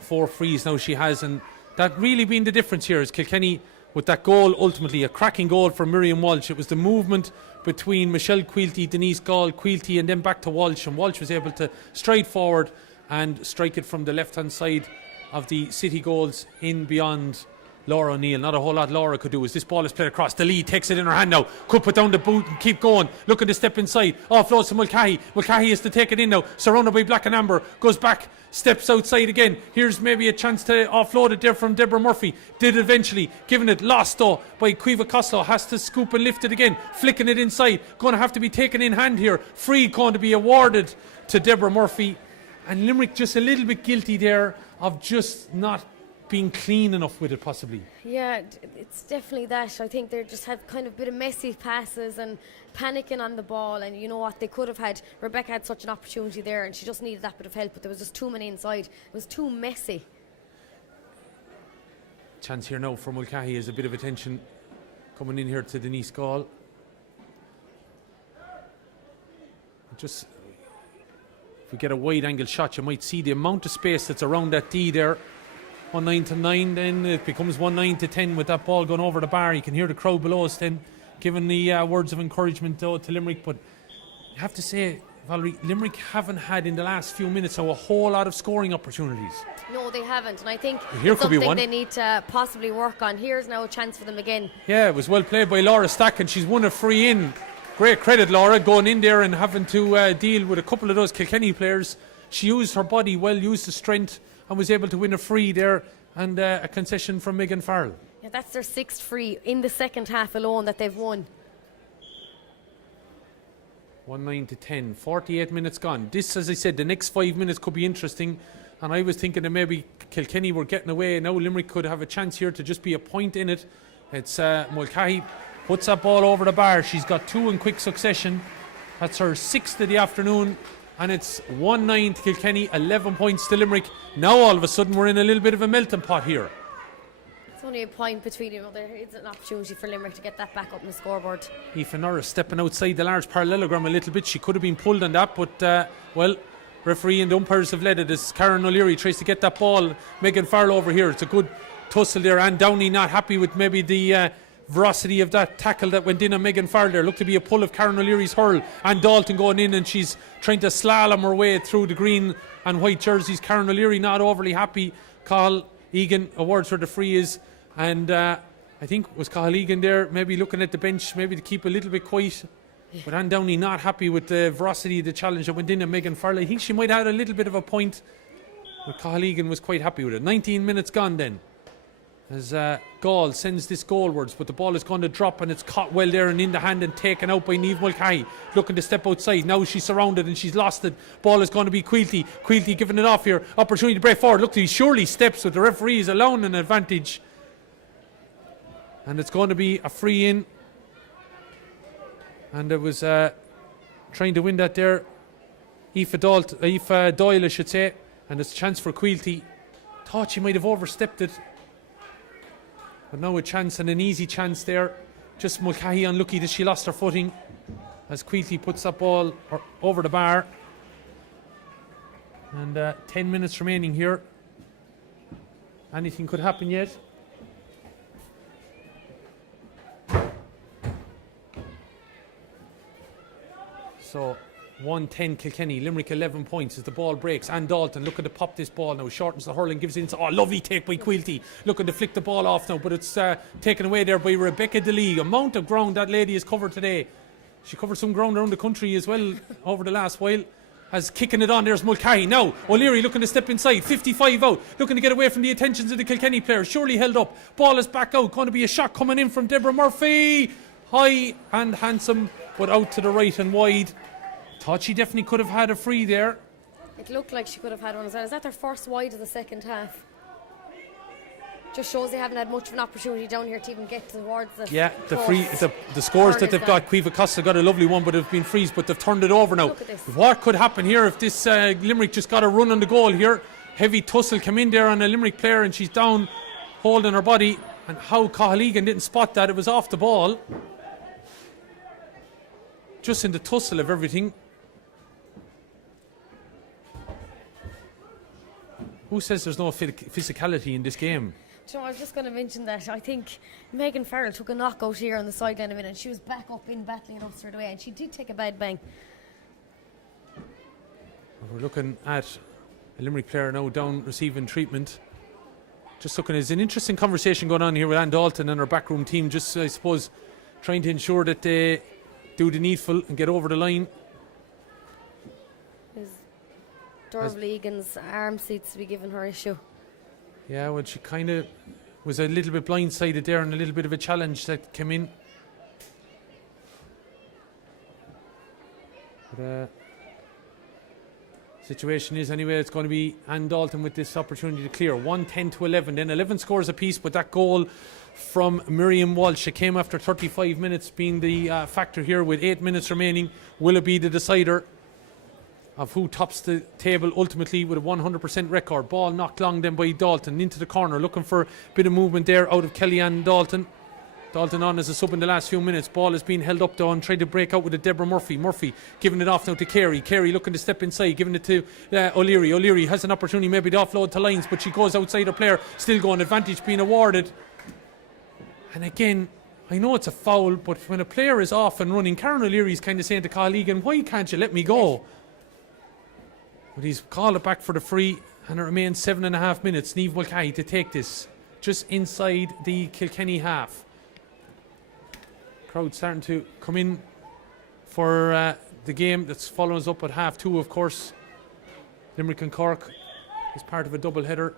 4 frees now she has, and that really been the difference here is Kilkenny with that goal, ultimately a cracking goal from Miriam Walsh. It was the movement between Michelle Quilty, Denise Gall, Quilty, and then back to Walsh, and Walsh was able to stride forward and strike it from the left hand side of the City goals in beyond Laura O'Neill. Not a whole lot Laura could do as this ball is played across. The lead takes it in her hand now. Could put down the boot and keep going. Looking to step inside. Offloads to Mulcahy. Mulcahy is to take it in now. Surrounded by black and amber. Goes back. Steps outside again. Here's maybe a chance to offload it there from Deborah Murphy. Did eventually. Given it. Lost though by Quiva Costello. Has to scoop and lift it again. Flicking it inside. Going to have to be taken in hand here. Free going to be awarded to Deborah Murphy. And Limerick just a little bit guilty there of just not being clean enough with it, possibly. Yeah, it's definitely that. I think they just had kind of a bit of messy passes and panicking on the ball, and you know what, they could have had, Rebecca had such an opportunity there and she just needed that bit of help, but there was just too many inside. It was too messy. Chance here now for Mulcahy is a bit of attention coming in here to Denise Gall. Just if we get a wide angle shot, you might see the amount of space that's around that D there. 1-9 to 9, then it becomes 1-9 to 10 with that ball going over the bar. You can hear the crowd below us then giving the words of encouragement to Limerick. But you have to say, Valerie, Limerick haven't had in the last few minutes a whole lot of scoring opportunities. No, they haven't, and I think Here it's could be something one. they need to possibly work on. Here's now a chance for them again. Yeah, it was well played by Laura Stack, and she's won a free in. Great credit, Laura, going in there and having to deal with a couple of those Kilkenny players. She used her body well, used the strength, and was able to win a free there, and a concession from Megan Farrell. Yeah, that's their 6th free in the second half alone that they've won. 1-9 to 10, 48 minutes gone. This, as I said, the next 5 minutes could be interesting, and I was thinking that maybe Kilkenny were getting away. Now Limerick could have a chance here to just be a point in it. It's Mulcahy puts that ball over the bar. She's got 2 in quick succession. That's her 6th of the afternoon, and it's 1-9 to Kilkenny, 11 points to Limerick. Now all of a sudden we're in a little bit of a melting pot here. It's only a point between them. There is an opportunity for Limerick to get that back up on the scoreboard. Aoife Norris stepping outside the large parallelogram a little bit. She could have been pulled on that, but well, referee and umpires have led it as Karen O'Leary tries to get that ball. Megan Farrell over here. It's a good tussle there. Anne Downey not happy with maybe the veracity of that tackle that went in on Megan Farrell there. Looked to be a pull of Karen O'Leary's hurl. And Dalton going in, and she's trying to slalom her way through the green and white jerseys. Karen O'Leary not overly happy. Cathal Egan awards her the free is. And I think was Cathal Egan there maybe looking at the bench maybe to keep a little bit quiet. But Anne Downey not happy with the veracity of the challenge that went in on Megan Farrell. I think she might have had a little bit of a point, but Cathal Egan was quite happy with it. 19 minutes gone then, as Gall sends this goalwards, but the ball is going to drop, and it's caught well there and in the hand and taken out by Niamh Mulcahy, looking to step outside. Now she's surrounded and she's lost it. Ball is going to be Quilty. Quilty giving it off here. Opportunity to break forward. Look, he surely steps, but the referee is allowing an advantage. And it's going to be a free in. And it was trying to win that there. Aoife Doyle, I should say. And it's a chance for Quilty. Thought she might have overstepped it. But now a chance, and an easy chance there. Just Mulcahy unlucky that she lost her footing, as Quilty puts that ball over the bar. And 10 minutes remaining here. Anything could happen yet. So 1-10 Kilkenny, Limerick 11 points as the ball breaks. Anne Dalton looking to pop this ball now, shortens the hurl and gives it in. Oh, lovely take by Quilty, looking to flick the ball off now, but it's taken away there by Rebecca DeLee. Amount of ground that lady has covered today. She covered some ground around the country as well over the last while. As kicking it on, there's Mulcahy. Now O'Leary looking to step inside, 55 out, looking to get away from the attentions of the Kilkenny players. Surely held up, ball is back out, going to be a shot coming in from Deborah Murphy. High and handsome, but out to the right and wide. Thought she definitely could have had a free there. It looked like she could have had one as well. Is that their first wide of the second half? Just shows they haven't had much of an opportunity down here to even get towards the Yeah, the scores that they've got. Cueva Costa got a lovely one, but it's been frees, but they've turned it over now. Look at this. What could happen here if this Limerick just got a run on the goal here? Heavy tussle come in there on a Limerick player, and she's down holding her body. And how Cathal Egan didn't spot that, it was off the ball. Just in the tussle of everything. Who says there's no physicality in this game? Do you know, I was just going to mention that. I think Megan Farrell took a knockout here on the sideline a minute, and she was back up in battling it up straight away, and she did take a bad bang. We're looking at a Limerick player now down receiving treatment. Just looking, there's an interesting conversation going on here with Anne Dalton and her backroom team, just I suppose trying to ensure that they do the needful and get over the line. Dorval Egan's arm seems to be giving her issue. Yeah, well, she kind of was a little bit blindsided there, and a little bit of a challenge that came in. But situation is anyway, it's going to be Anne Dalton with this opportunity to clear. 1-10 to 11, then 11 scores apiece, but that goal from Miriam Walsh, it came after 35 minutes being the factor here, with 8 minutes remaining. Will it be the decider of who tops the table ultimately with a 100% record? Ball knocked long then by Dalton into the corner, looking for a bit of movement there out of Killian Dalton. Dalton on as a sub in the last few minutes. Ball has been held up down, trying to break out with a Deborah Murphy. Murphy giving it off now to Carey. Carey looking to step inside, giving it to O'Leary. O'Leary has an opportunity maybe to offload to lines, but she goes outside her player. Still going, advantage being awarded. And again, I know it's a foul, but when a player is off and running, Karen O'Leary is kind of saying to Cathal Egan, why can't you let me go? But he's called it back for the free, and it remains 7.5 minutes. Niamh Mulcahy to take this just inside the Kilkenny half. Crowd starting to come in for the game that's following us up at half two, of course. Limerick and Cork is part of a double header.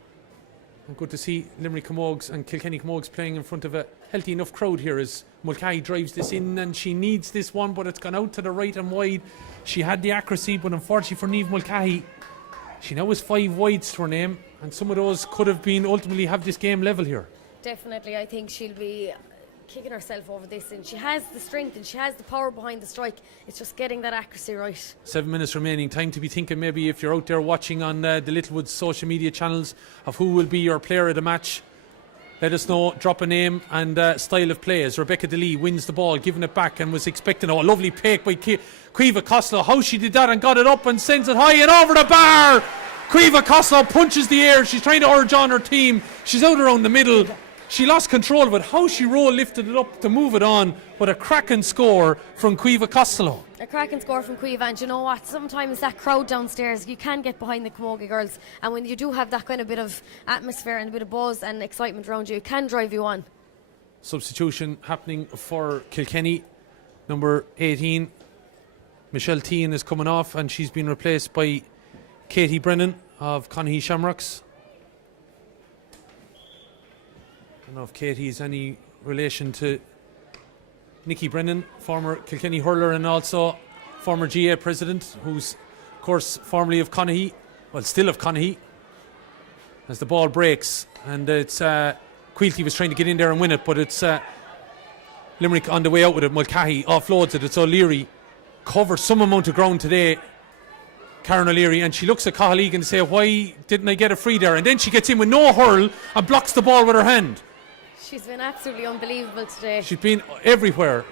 And good to see Limerick Camogues and Kilkenny Camogues playing in front of a healthy enough crowd here as Mulcahy drives this in, and she needs this one, but it's gone out to the right and wide. She had the accuracy, but unfortunately for Niamh Mulcahy, she now has 5 wides to her name, and some of those could have been ultimately have this game level here. Definitely, I think she'll be kicking herself over this, and she has the strength and she has the power behind the strike. It's just getting that accuracy right. 7 minutes remaining. Time to be thinking, maybe if you're out there watching on the Littlewoods social media channels, of who will be your player of the match. Let us know, drop a name and style of play as Rebecca DeLee wins the ball, giving it back, and was expecting a lovely pick by Caoimhe Costello. How she did that and got it up and sends it high and over the bar. Caoimhe Costello punches the air. She's trying to urge on her team. She's out around the middle. She lost control of it. How she lifted it up to move it on. But a cracking score from Caoimhe Costello. A cracking score from Caoimhe, and you know what? Sometimes that crowd downstairs, you can get behind the Camogie girls, and when you do have that kind of bit of atmosphere and a bit of buzz and excitement around you, it can drive you on. Substitution happening for Kilkenny. Number 18, Michelle Tehan, is coming off, and she's been replaced by Katie Brennan of Conahee Shamrocks. I don't know if Katie's any relation to Nicky Brennan, former Kilkenny hurler and also former GA president, who's of course formerly of Conahee, well still of Conahee. As the ball breaks, and it's Quilty was trying to get in there and win it, but it's Limerick on the way out with it. Mulcahy offloads it. It's O'Leary, covers some amount of ground today, Karen O'Leary, and she looks at Cathal Egan to say, why didn't I get a free there? And then she gets in with no hurl and blocks the ball with her hand. She's been absolutely unbelievable today. She's been everywhere.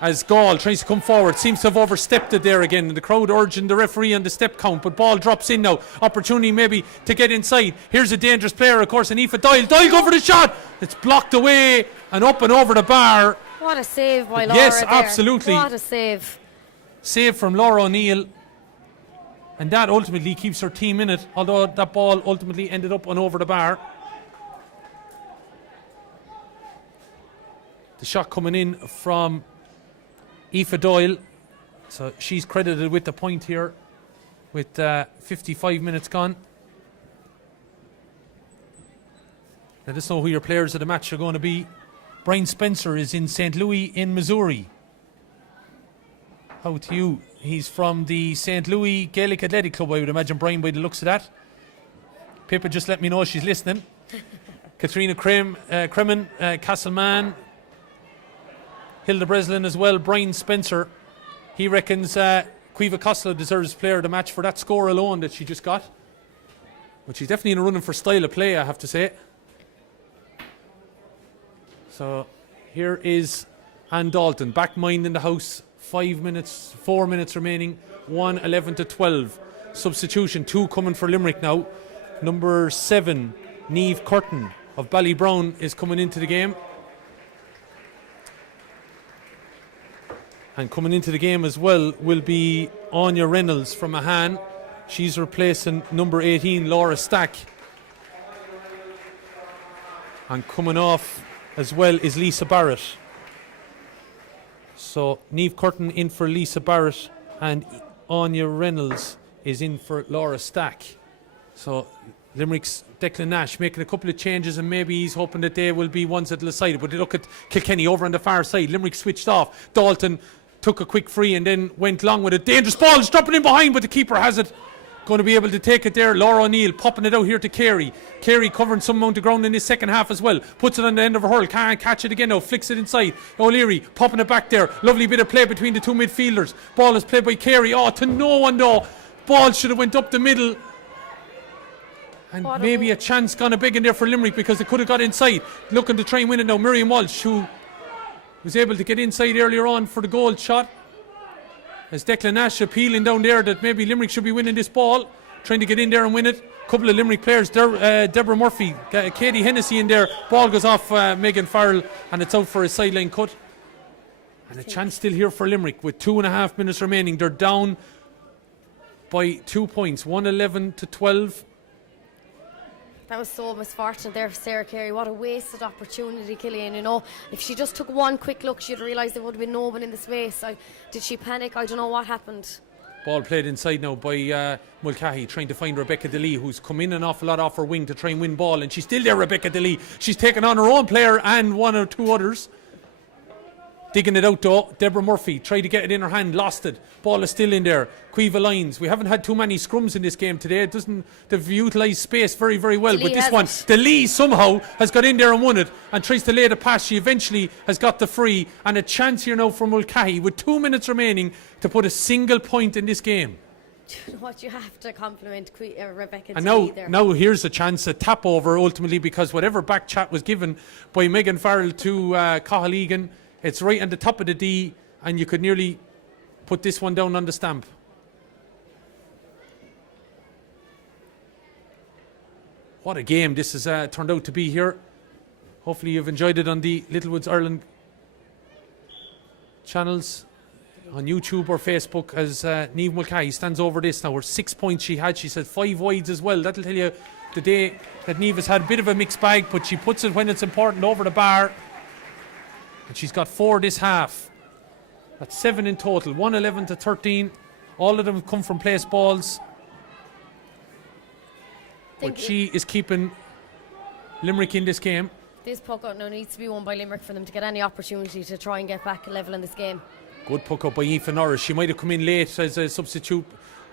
As Gall tries to come forward, seems to have overstepped it there again. And the crowd urging the referee on the step count, but ball drops in now. Opportunity maybe to get inside. Here's a dangerous player, of course, and Aoife Doyle. Doyle go for the shot. It's blocked away and up and over the bar. What a save by Laura. Yes, there. absolutely. What a save. Save from Laura O'Neill. And that ultimately keeps her team in it, although that ball ultimately ended up and over the bar. The shot coming in from Aoife Doyle, so she's credited with the point here with 55 minutes gone. Let us know who your players of the match are going to be. Brian Spencer is in St. Louis in Missouri. How to you? He's from the St. Louis Gaelic Athletic Club, I would imagine, Brian, by the looks of that. Pippa just let me know she's listening. Katrina Kremen, Castleman, Hilda Breslin as well. Brian Spencer, he reckons Caoimhe Costello deserves player of the match for that score alone that she just got. But she's definitely in a running for style of play, I have to say. So here is Ann Dalton, back mind in the house. 4 minutes remaining. 1:11-12. Substitution, 2 coming for Limerick now. Number 7, Niamh Curtin of Ballybrown, is coming into the game. And coming into the game as well will be Anya Reynolds from Mahan. She's replacing number 18, Laura Stack. And coming off as well is Lisa Barrett. So Niamh Curtin in for Lisa Barrett, and Anya Reynolds is in for Laura Stack. So Limerick's Declan Nash making a couple of changes, and maybe he's hoping that they will be ones that will decide it. But look at Kilkenny over on the far side. Limerick switched off. Dalton took a quick free and then went long with it. Dangerous ball, is dropping in behind, but the keeper has it. Going to be able to take it there. Laura O'Neill popping it out here to Carey. Carey covering some amount of ground in his second half as well. Puts it on the end of her hurl. Can't catch it again now. Flicks it inside. O'Leary popping it back there. Lovely bit of play between the two midfielders. Ball is played by Carey. Oh, to no one though. Ball should have went up the middle. And maybe a chance gone a big in there for Limerick because they could have got inside. Looking to try and win it now. Miriam Walsh, who was able to get inside earlier on for the goal shot. As Declan Nash appealing down there that maybe Limerick should be winning this ball. Trying to get in there and win it. A couple of Limerick players. Deborah Murphy, Katie Hennessy in there. Ball goes off Megan Farrell and it's out for a sideline cut. And a chance still here for Limerick with 2.5 minutes remaining. They're down by 2 points. 1-11-12. That was so misfortunate there for Sarah Carey. What a wasted opportunity, Killian. You know, if she just took one quick look, she'd realised there would have been no one in the space. Did she panic? I don't know what happened. Ball played inside now by Mulcahy, trying to find Rebecca DeLee, who's come in an awful lot off her wing to try and win ball. And she's still there, Rebecca DeLee. She's taken on her own player and one or two others. Digging it out though, Deborah Murphy tried to get it in her hand, lost it. Ball is still in there. Cueva Lyons. We haven't had too many scrums in this game today. They've utilised space very, very well. But this one, DeLee somehow has got in there and won it and tries to lay the pass. She eventually has got the free and a chance here now for Mulcahy with 2 minutes remaining to put a single point in this game. You know what, you have to compliment Rebecca. And now here's a chance, a tap over ultimately, because whatever back chat was given by Megan Farrell to Cathal Egan, it's right on the top of the D, and you could nearly put this one down on the stamp. What a game this has turned out to be here. Hopefully you've enjoyed it on the Littlewoods Ireland channels on YouTube or Facebook as Niamh Mulcahy stands over this now. Her 6 points she had. She said 5 wides as well. That'll tell you the day that Niamh has had a bit of a mixed bag, but she puts it when it's important over the bar. And she's got 4 this half. That's 7 in total. 1-11-13. All of them come from place balls. But she is keeping Limerick in this game. This puck out now needs to be won by Limerick for them to get any opportunity to try and get back a level in this game. Good puck up by Aoife Norris. She might have come in late as a substitute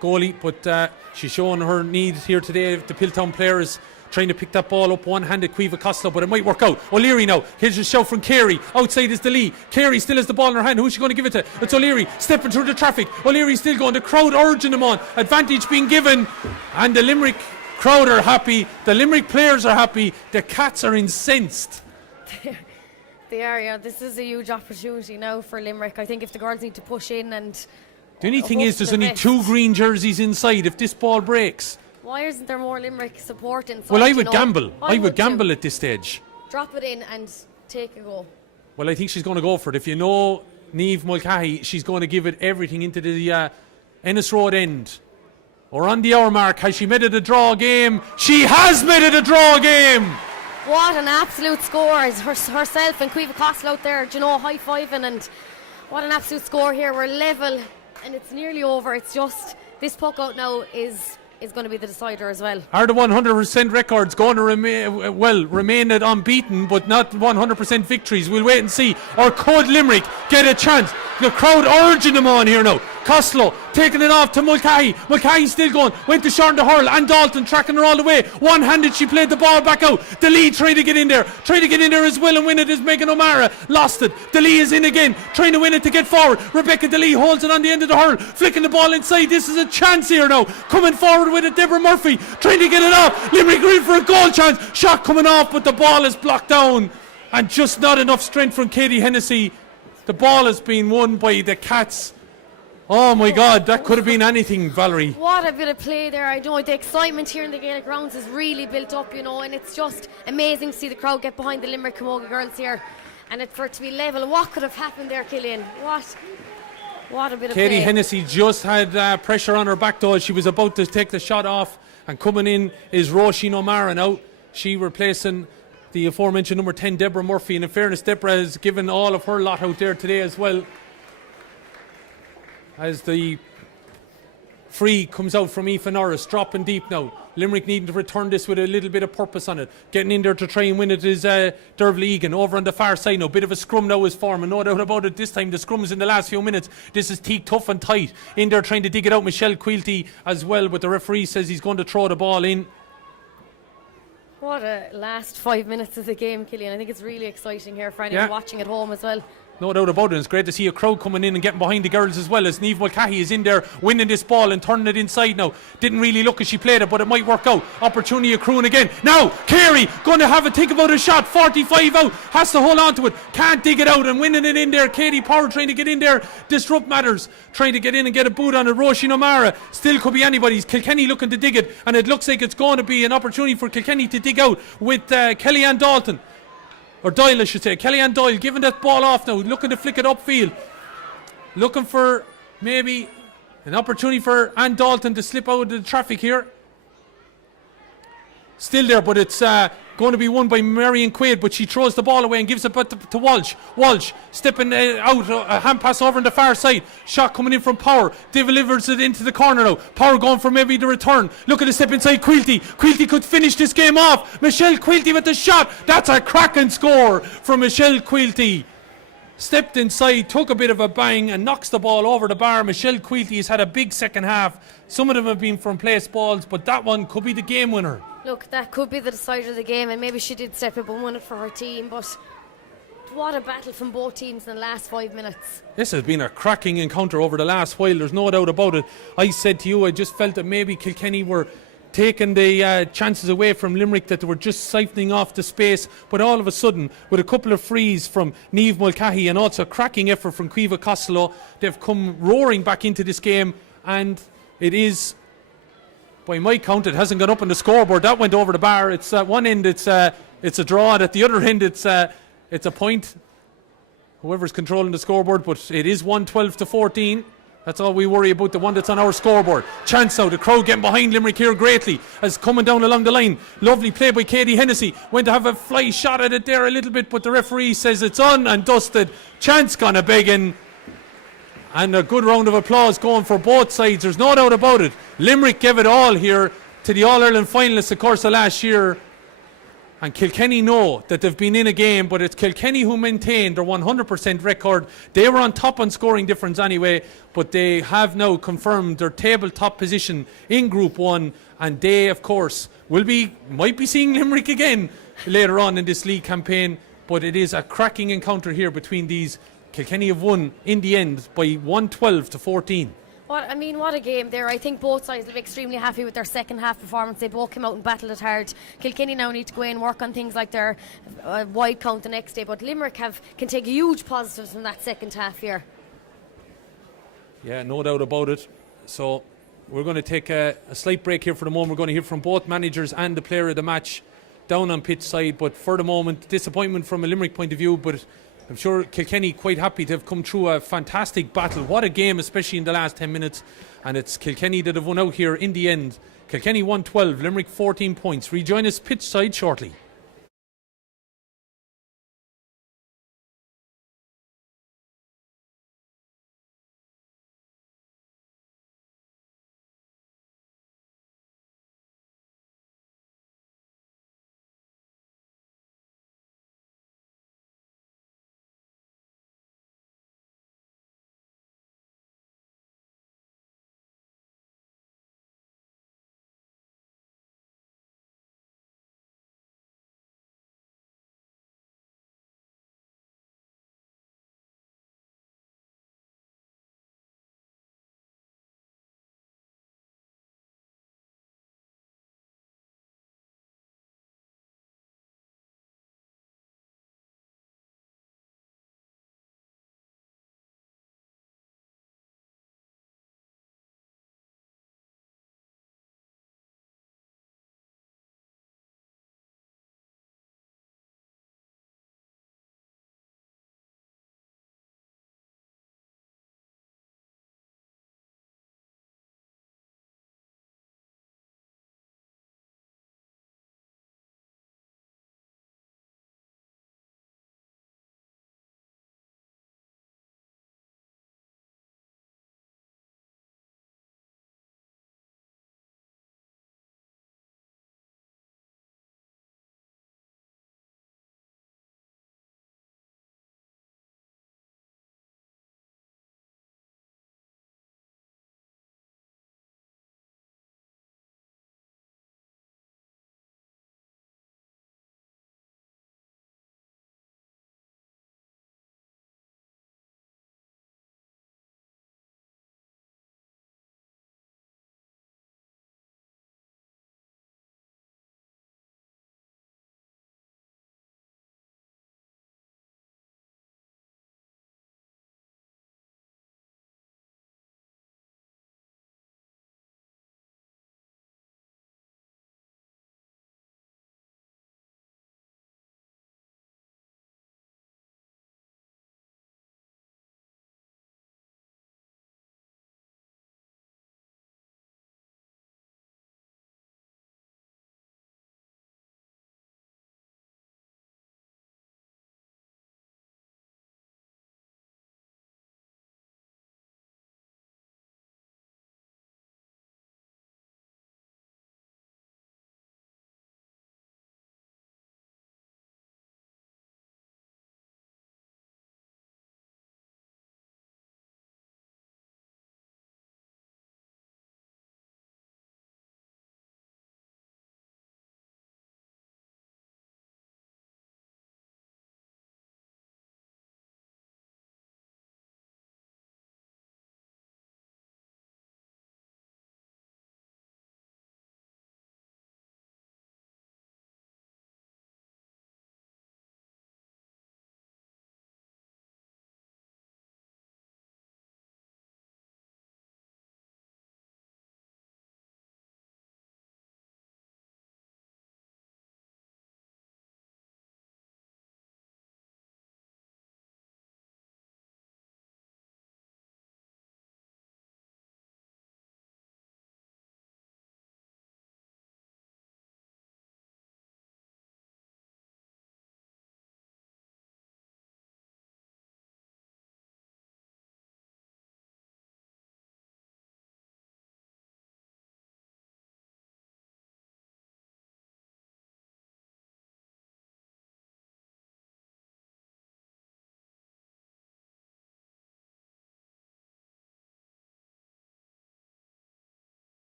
goalie, but she's showing her need here today. The Piltown players trying to pick that ball up one-handed, Cueva Costello, but it might work out. O'Leary now, here's a shout from Carey. Outside is DeLee. Carey still has the ball in her hand. Who's she going to give it to? It's O'Leary, stepping through the traffic. O'Leary still going, the crowd urging him on. Advantage being given, and the Limerick crowd are happy. The Limerick players are happy. The Cats are incensed. They are, yeah. This is a huge opportunity now for Limerick. I think if the girls need to push in and... The only thing is there's only 2 green jerseys inside if this ball breaks. Why isn't there more Limerick support inside? Well, I would gamble. I would gamble at this stage. Drop it in and take a go. Well, I think she's going to go for it. If you know Niamh Mulcahy, she's going to give it everything into the Ennis Road end. Or on the hour mark. Has she made it a draw game? She has made it a draw game! What an absolute score. Herself and Cueva Costello out there, high-fiving, and what an absolute score here. We're level and it's nearly over. It's just this puck out now is going to be the decider as well. Are the 100% records going to remain unbeaten, but not 100% victories? We'll wait and see. Or could Limerick get a chance? The crowd urging them on here now. Costello taking it off to Mulcahy. Mulcahy still going. Went to Sean the Hurl and Dalton tracking her all the way. One-handed, she played the ball back out. DeLee trying to get in there. Trying to get in there as well and win it is Megan O'Mara. Lost it. DeLee is in again. Trying to win it to get forward. Rebecca DeLee holds it on the end of the hurl. Flicking the ball inside. This is a chance here now. Coming forward with it, Deborah Murphy. Trying to get it off. Limerick in for a goal chance. Shot coming off, but the ball is blocked down. And just not enough strength from Katie Hennessy. The ball has been won by the Cats. Oh my God, that could have been anything, Valerie. What a bit of play there. I know the excitement here in the Gaelic Grounds is really built up, and it's just amazing to see the crowd get behind the Limerick Camogie girls here, and for it to be level. What could have happened there, Killian? What a bit of play. Katie Hennessy just had pressure on her back though. She was about to take the shot off, and coming in is Roisin O'Mara now. She replacing the aforementioned number 10, Deborah Murphy. And in fairness, Deborah has given all of her lot out there today as well. As the free comes out from Aoife Norris, dropping deep now. Limerick needing to return this with a little bit of purpose on it. Getting in there to try and win it is Dervla Egan over on the far side now. Bit of a scrum now is forming, no doubt about it. This time the scrums in the last few minutes. This is Teague tough and tight. In there trying to dig it out. Michelle Quilty as well, but the referee says he's going to throw the ball in. What a last 5 minutes of the game, Killian. I think it's really exciting here for anyone watching at home as well. No doubt about it. It's great to see a crowd coming in and getting behind the girls as well, as Niamh Mulcahy is in there winning this ball and turning it inside now. Didn't really look as she played it, but it might work out. Opportunity accruing again. Now, Carey going to have a think about a shot. 45 out. Has to hold on to it. Can't dig it out and winning it in there. Katie Power trying to get in there. Disrupt matters. Trying to get in and get a boot on it. Roisin O'Mara. Still could be anybody's. Kilkenny looking to dig it. And it looks like it's going to be an opportunity for Kilkenny to dig out with Kellyanne Dalton. Or Doyle, I should say. Kellyanne Doyle giving that ball off now, looking to flick it upfield. Looking for maybe an opportunity for Ann Dalton to slip out of the traffic here. Still there, but it's going to be won by Marion Quaid, but she throws the ball away and gives it back to Walsh. Walsh stepping out, a hand pass over on the far side. Shot coming in from Power. Delivers it into the corner now. Power going for maybe the return. Look at the step inside Quilty. Quilty could finish this game off. Michelle Quilty with the shot. That's a cracking score from Michelle Quilty. Stepped inside, took a bit of a bang and knocks the ball over the bar. Michelle Quilty has had a big second half. Some of them have been from place balls, but that one could be the game winner. Look, that could be the decider of the game, and maybe she did step up and win it for her team, but what a battle from both teams in the last 5 minutes. This has been a cracking encounter over the last while, there's no doubt about it. I said to you, I just felt that maybe Kilkenny were taking the chances away from Limerick, that they were just siphoning off the space, but all of a sudden, with a couple of frees from Niamh Mulcahy and also a cracking effort from Caoimhe Costello, they've come roaring back into this game, and it is, by my count, it hasn't gone up on the scoreboard. That went over the bar. It's at one end it's a draw, and at the other end it's a point. Whoever's controlling the scoreboard, but it is 1-12-14. That's all we worry about, the one that's on our scoreboard. Chance now, the crowd getting behind Limerick here greatly as coming down along the line. Lovely play by Katie Hennessy. Went to have a fly shot at it there a little bit, but the referee says it's on and dusted. Chance gone a begging. And a good round of applause going for both sides. There's no doubt about it. Limerick gave it all here to the All-Ireland finalists, of course, of last year. And Kilkenny know that they've been in a game, but it's Kilkenny who maintained their 100% record. They were on top on scoring difference anyway, but they have now confirmed their tabletop position in Group 1, and they, of course, might be seeing Limerick again later on in this league campaign. But it is a cracking encounter here between these. Kilkenny have won in the end by 1-12-14. What a game there. I think both sides will be extremely happy with their second half performance. They both came out and battled it hard. Kilkenny now need to go in and work on things like their wide count the next day, but Limerick can take huge positives from that second half here. Yeah, no doubt about it. So we're going to take a slight break here for the moment. We're going to hear from both managers and the player of the match down on pitch side, but for the moment, disappointment from a Limerick point of view, but I'm sure Kilkenny quite happy to have come through a fantastic battle. What a game, especially in the last 10 minutes. And it's Kilkenny that have won out here in the end. Kilkenny 1-12, Limerick 14 points. Rejoin us pitch side shortly.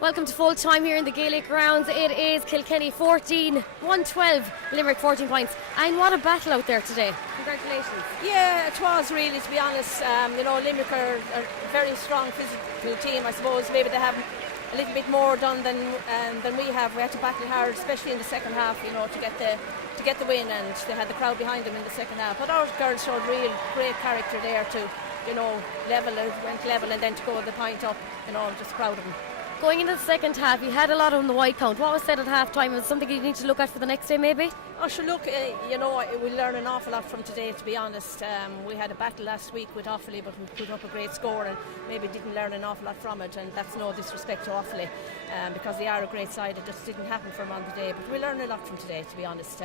Welcome to full time here in the Gaelic Grounds. It is Kilkenny 14, 112, Limerick 14 points. And what a battle out there today. Congratulations. Yeah, it was really, to be honest. Limerick are a very strong physical team. I suppose maybe they have a little bit more done than we have. We had to battle hard, especially in the second half, to get the win, and they had the crowd behind them in the second half. But our girls showed real great character there to, went level and then to go the point up, just proud of them. Going into the second half, you had a lot on the wide count. What was said at half time? Was something you need to look at for the next day, maybe? Oh, sure, look, we learn an awful lot from today, to be honest. We had a battle last week with Offaly, but we put up a great score and maybe didn't learn an awful lot from it, and that's no disrespect to Offaly, because they are a great side. It just didn't happen for them on the day, but we learned a lot from today, to be honest.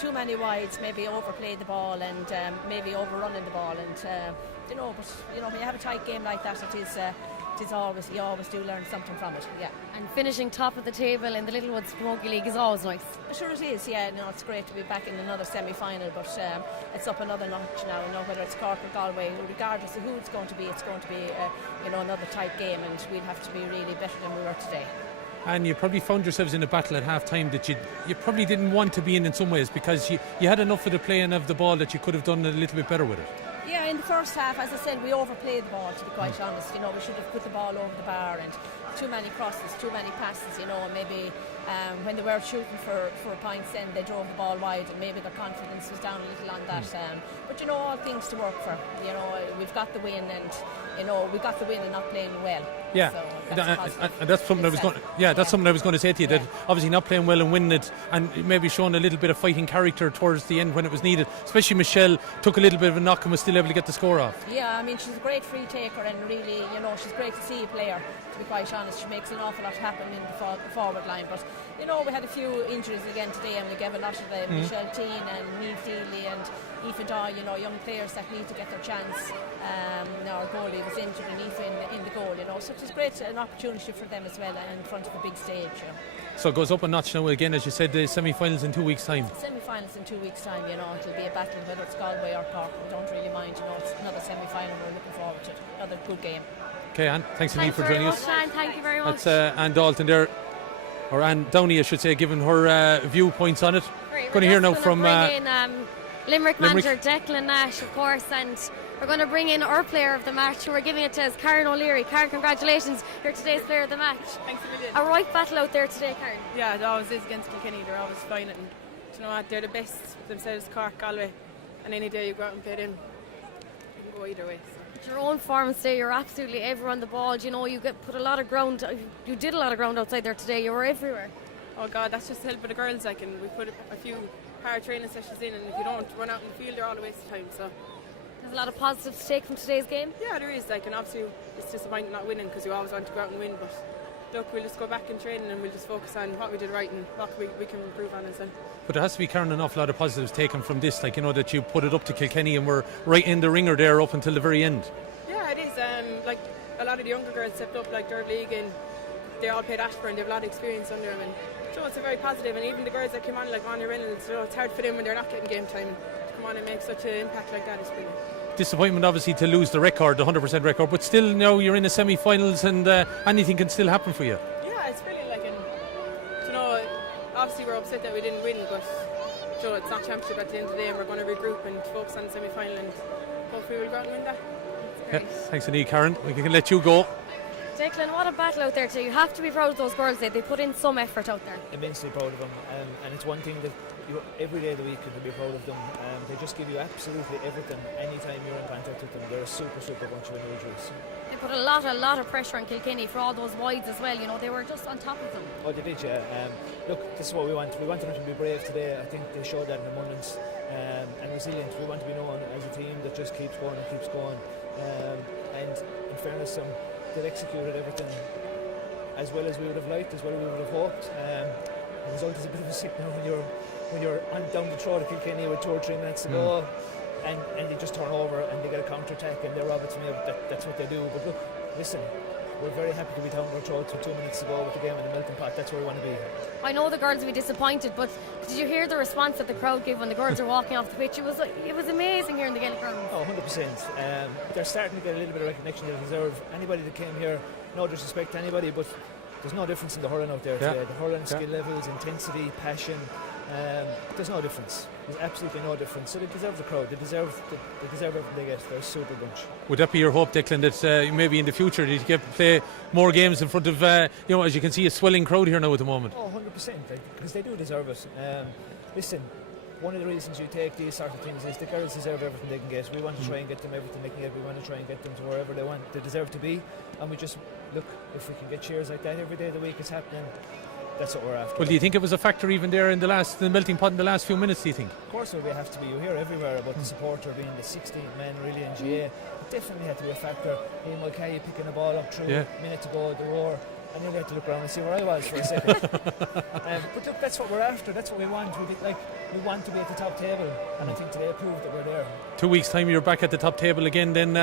Too many wides, maybe overplayed the ball and maybe overrunning the ball, and when you have a tight game like that, you always do learn something from it, yeah. And finishing top of the table in the Littlewoods Camogie League is always nice. Sure it is, yeah. It's great to be back in another semi-final, but it's up another notch now. Whether it's Cork or Galway, regardless of who it's going to be another tight game, and we'll have to be really better than we were today. And you probably found yourselves in a battle at half time that you probably didn't want to be in some ways, because you had enough of the playing of the ball that you could have done a little bit better with it. Yeah, in the first half, as I said, we overplayed the ball, to be quite honest. We should have put the ball over the bar, and too many crosses, too many passes, maybe when they were shooting for points, then they drove the ball wide, and maybe their confidence was down a little on that. But all things to work for. We've got the win, and we got the win and not playing well. Yeah, so that's something I was going. Yeah, that's something I was going to say to you. That obviously not playing well and winning it, and maybe showing a little bit of fighting character towards the end when it was needed. Especially Michelle took a little bit of a knock and was still able to get the score off. Yeah, she's a great free taker, and really, she's great to see a player. To be quite honest, she makes an awful lot happen in the forward line. But we had a few injuries again today, and we gave a lot of them. Michelle Teen and Niamh Dealey and Aoife Daw, young players that need to get their chance. Our goalie was injured, and Aoife in the goal, so it's great an opportunity for them as well, and in front of a big stage. So it goes up a notch now again, as you said, the semi-finals in 2 weeks' time. Semi-finals in 2 weeks' time, it'll be a battle, whether it's Galway or Cork. We don't really mind, it's another semi-final. We're looking forward to it. Another good game. Okay, Anne, thanks a million for joining us. Anne, thank you very much. That's Anne Dalton there, or Anne Downey, I should say, giving her viewpoints on it. Going to hear now from Limerick manager Declan Nash, of course, and we're going to bring in our player of the match, who we're giving it to is Karen O'Leary. Karen, congratulations, you're today's player of the match. Thanks a million. A right battle out there today, Karen. Yeah, it always is against Kilkenny. They're always fine, and you know what, they're the best themselves, Cork, Galway, and any day you go out and play them, you can go either way. So. Your own form today, you're absolutely ever on the ball. You put a lot of ground. You did a lot of ground outside there today. You were everywhere. Oh God, that's just the help of the girls. And we put a few hard training sessions in, and if you don't run out in the field, they're all a waste of time. So there's a lot of positives to take from today's game. Yeah, there is. And obviously it's disappointing not winning, because you always want to go out and win. But look, we'll just go back in training and we'll just focus on what we did right and what we can improve on as well. But there has to be, Karen, an awful lot of positives taken from this, that you put it up to Kilkenny and we're right in the ringer there up until the very end. Yeah, it is. Like a lot of the younger girls stepped up, like third league, and they all played Ashburn. They have a lot of experience under them, and so it's a very positive. And even the girls that came on, like Anya Reynolds, it's hard for them when they're not getting game time to come on and make such an impact like that. It's brilliant. Disappointment, obviously, to lose the record, the 100% record, but still, now you're in the semi-finals, and anything can still happen for you. Yeah, it's brilliant. Obviously we're upset that we didn't win, but it's not championship at the end of the day, and we're going to regroup and focus on the semi-final, and hopefully we'll go out and win that. Yeah, thanks indeed, Karen. We can let you go. Declan, what a battle out there today. You have to be proud of those girls. They put in some effort out there. Immensely proud of them, and it's one thing that every day of the week you can be proud of them. They just give you absolutely everything anytime you're in contact with them. They're a super bunch of individuals. They put a lot of pressure on Kilkenny for all those wides as well. They were just on top of them. Oh, they did, yeah. Look, this is what we want. We want them to be brave today. I think they showed that in abundance, and resilient. We want to be known as a team that just keeps going and keeps going. And in fairness, they've executed everything as well as we would have liked, as well as we would have hoped. The result is a bit of a signal when you're on down the throat of Kilkenny with 2 or 3 minutes to go, and they just turn over and they get a counter attack, and they're Roberts Mayo. That's what they do. But look, listen, we're very happy to be down our throats with 2 minutes to go with the game in the melting pot. That's where we want to be. I know the girls will be disappointed, but did you hear the response that the crowd gave when the girls were walking off the pitch? It was amazing here in the Gaelic Grounds. Oh, 100%. They're starting to get a little bit of recognition they deserve. Anybody that came here, no disrespect to anybody, but there's no difference in the hurling out there today. The hurling skill levels, intensity, passion, there's no difference. There's absolutely no difference. So they deserve the crowd. They deserve everything they get. They're a super bunch. Would that be your hope, Declan, that maybe in the future you get to play more games in front of, as you can see, a swelling crowd here now at the moment? Oh, 100%, because they do deserve it. Listen, one of the reasons you take these sort of things is the girls deserve everything they can get. We want to try and get them everything they can get. We want to try and get them to wherever they deserve to be. And we just look, if we can get cheers like that every day of the week, it's happening. That's what we're after. Well, do you think it was a factor even there in the melting pot in the last few minutes, do you think? Of course, we have to be. You hear everywhere about the supporter being the 16th man really in GA. It definitely had to be a factor. Ian Mulcahy picking the ball up through, minute to go, the roar. I nearly had to look around and see where I was for a second. But look, that's what we're after. That's what we want. We want to be at the top table, and I think today proved that we're there. 2 weeks' time, you're back at the top table again. Then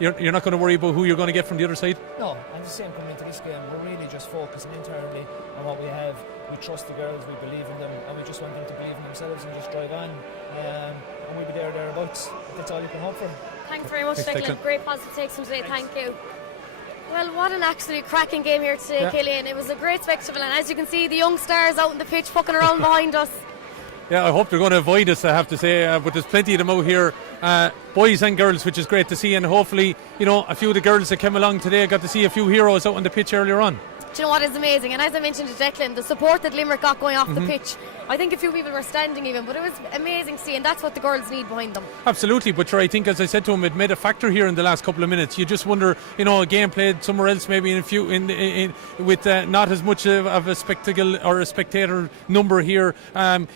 you're not going to worry about who you're going to get from the other side. No, and the same coming into this game. We're really just focusing internally on what we have. We trust the girls, we believe in them, and we just want them to believe in themselves and just drive on. And we'll be thereabouts. That's all you can hope for. Thanks very much, Thanks, Declan. Great positive takes from today. Thank you. Well, what an absolutely cracking game here today, Killian. It was a great spectacle, and as you can see, the young stars out on the pitch fucking around behind us. Yeah, I hope they're going to avoid us, I have to say, but there's plenty of them out here, boys and girls, which is great to see, and hopefully, a few of the girls that came along today got to see a few heroes out on the pitch earlier on. Do you know what is amazing? And as I mentioned to Declan, the support that Limerick got going off the pitch, I think a few people were standing even, but it was amazing to see, and that's what the girls need behind them. Absolutely, but I think, as I said to him, it made a factor here in the last couple of minutes. You just wonder, a game played somewhere else, maybe with not as much of a spectacle or a spectator number here.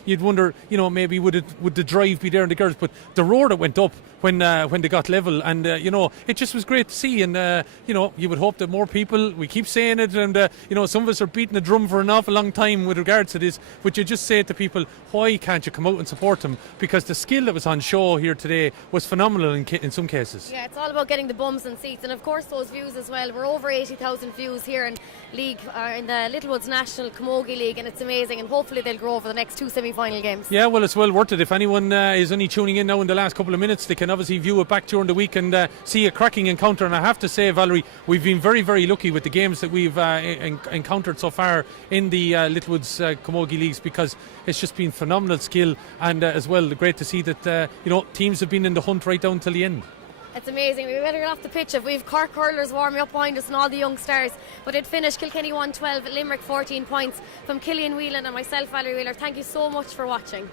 You'd wonder, maybe would the drive be there in the girls? But the roar that went up when they got level, and it just was great to see. And you would hope that more people. We keep saying it, and some of us are beating the drum for an awful long time with regards to this. But you just say to people, why can't you come out and support them? Because the skill that was on show here today was phenomenal in some cases. Yeah, it's all about getting the bums and seats, and of course those views as well. We're over 80,000 views here in the Littlewoods National Camogie League, and it's amazing, and hopefully they'll grow over the next 2 semi-final games. Yeah, well, it's well worth it. If anyone is only tuning in now in the last couple of minutes, they can obviously view it back during the week and see a cracking encounter. And I have to say, Valerie, we've been very, very lucky with the games that we've encountered so far in the Littlewoods Camogie Leagues, because it's just been phenomenal skill, and as well great to see that teams have been in the hunt right down till the end. It's amazing. We better get off the pitch. We've Cork hurlers warming up behind us and all the young stars. But it finished Kilkenny 112, Limerick 14 points. From Killian, Whelan and myself, Valerie Wheeler, thank you so much for watching.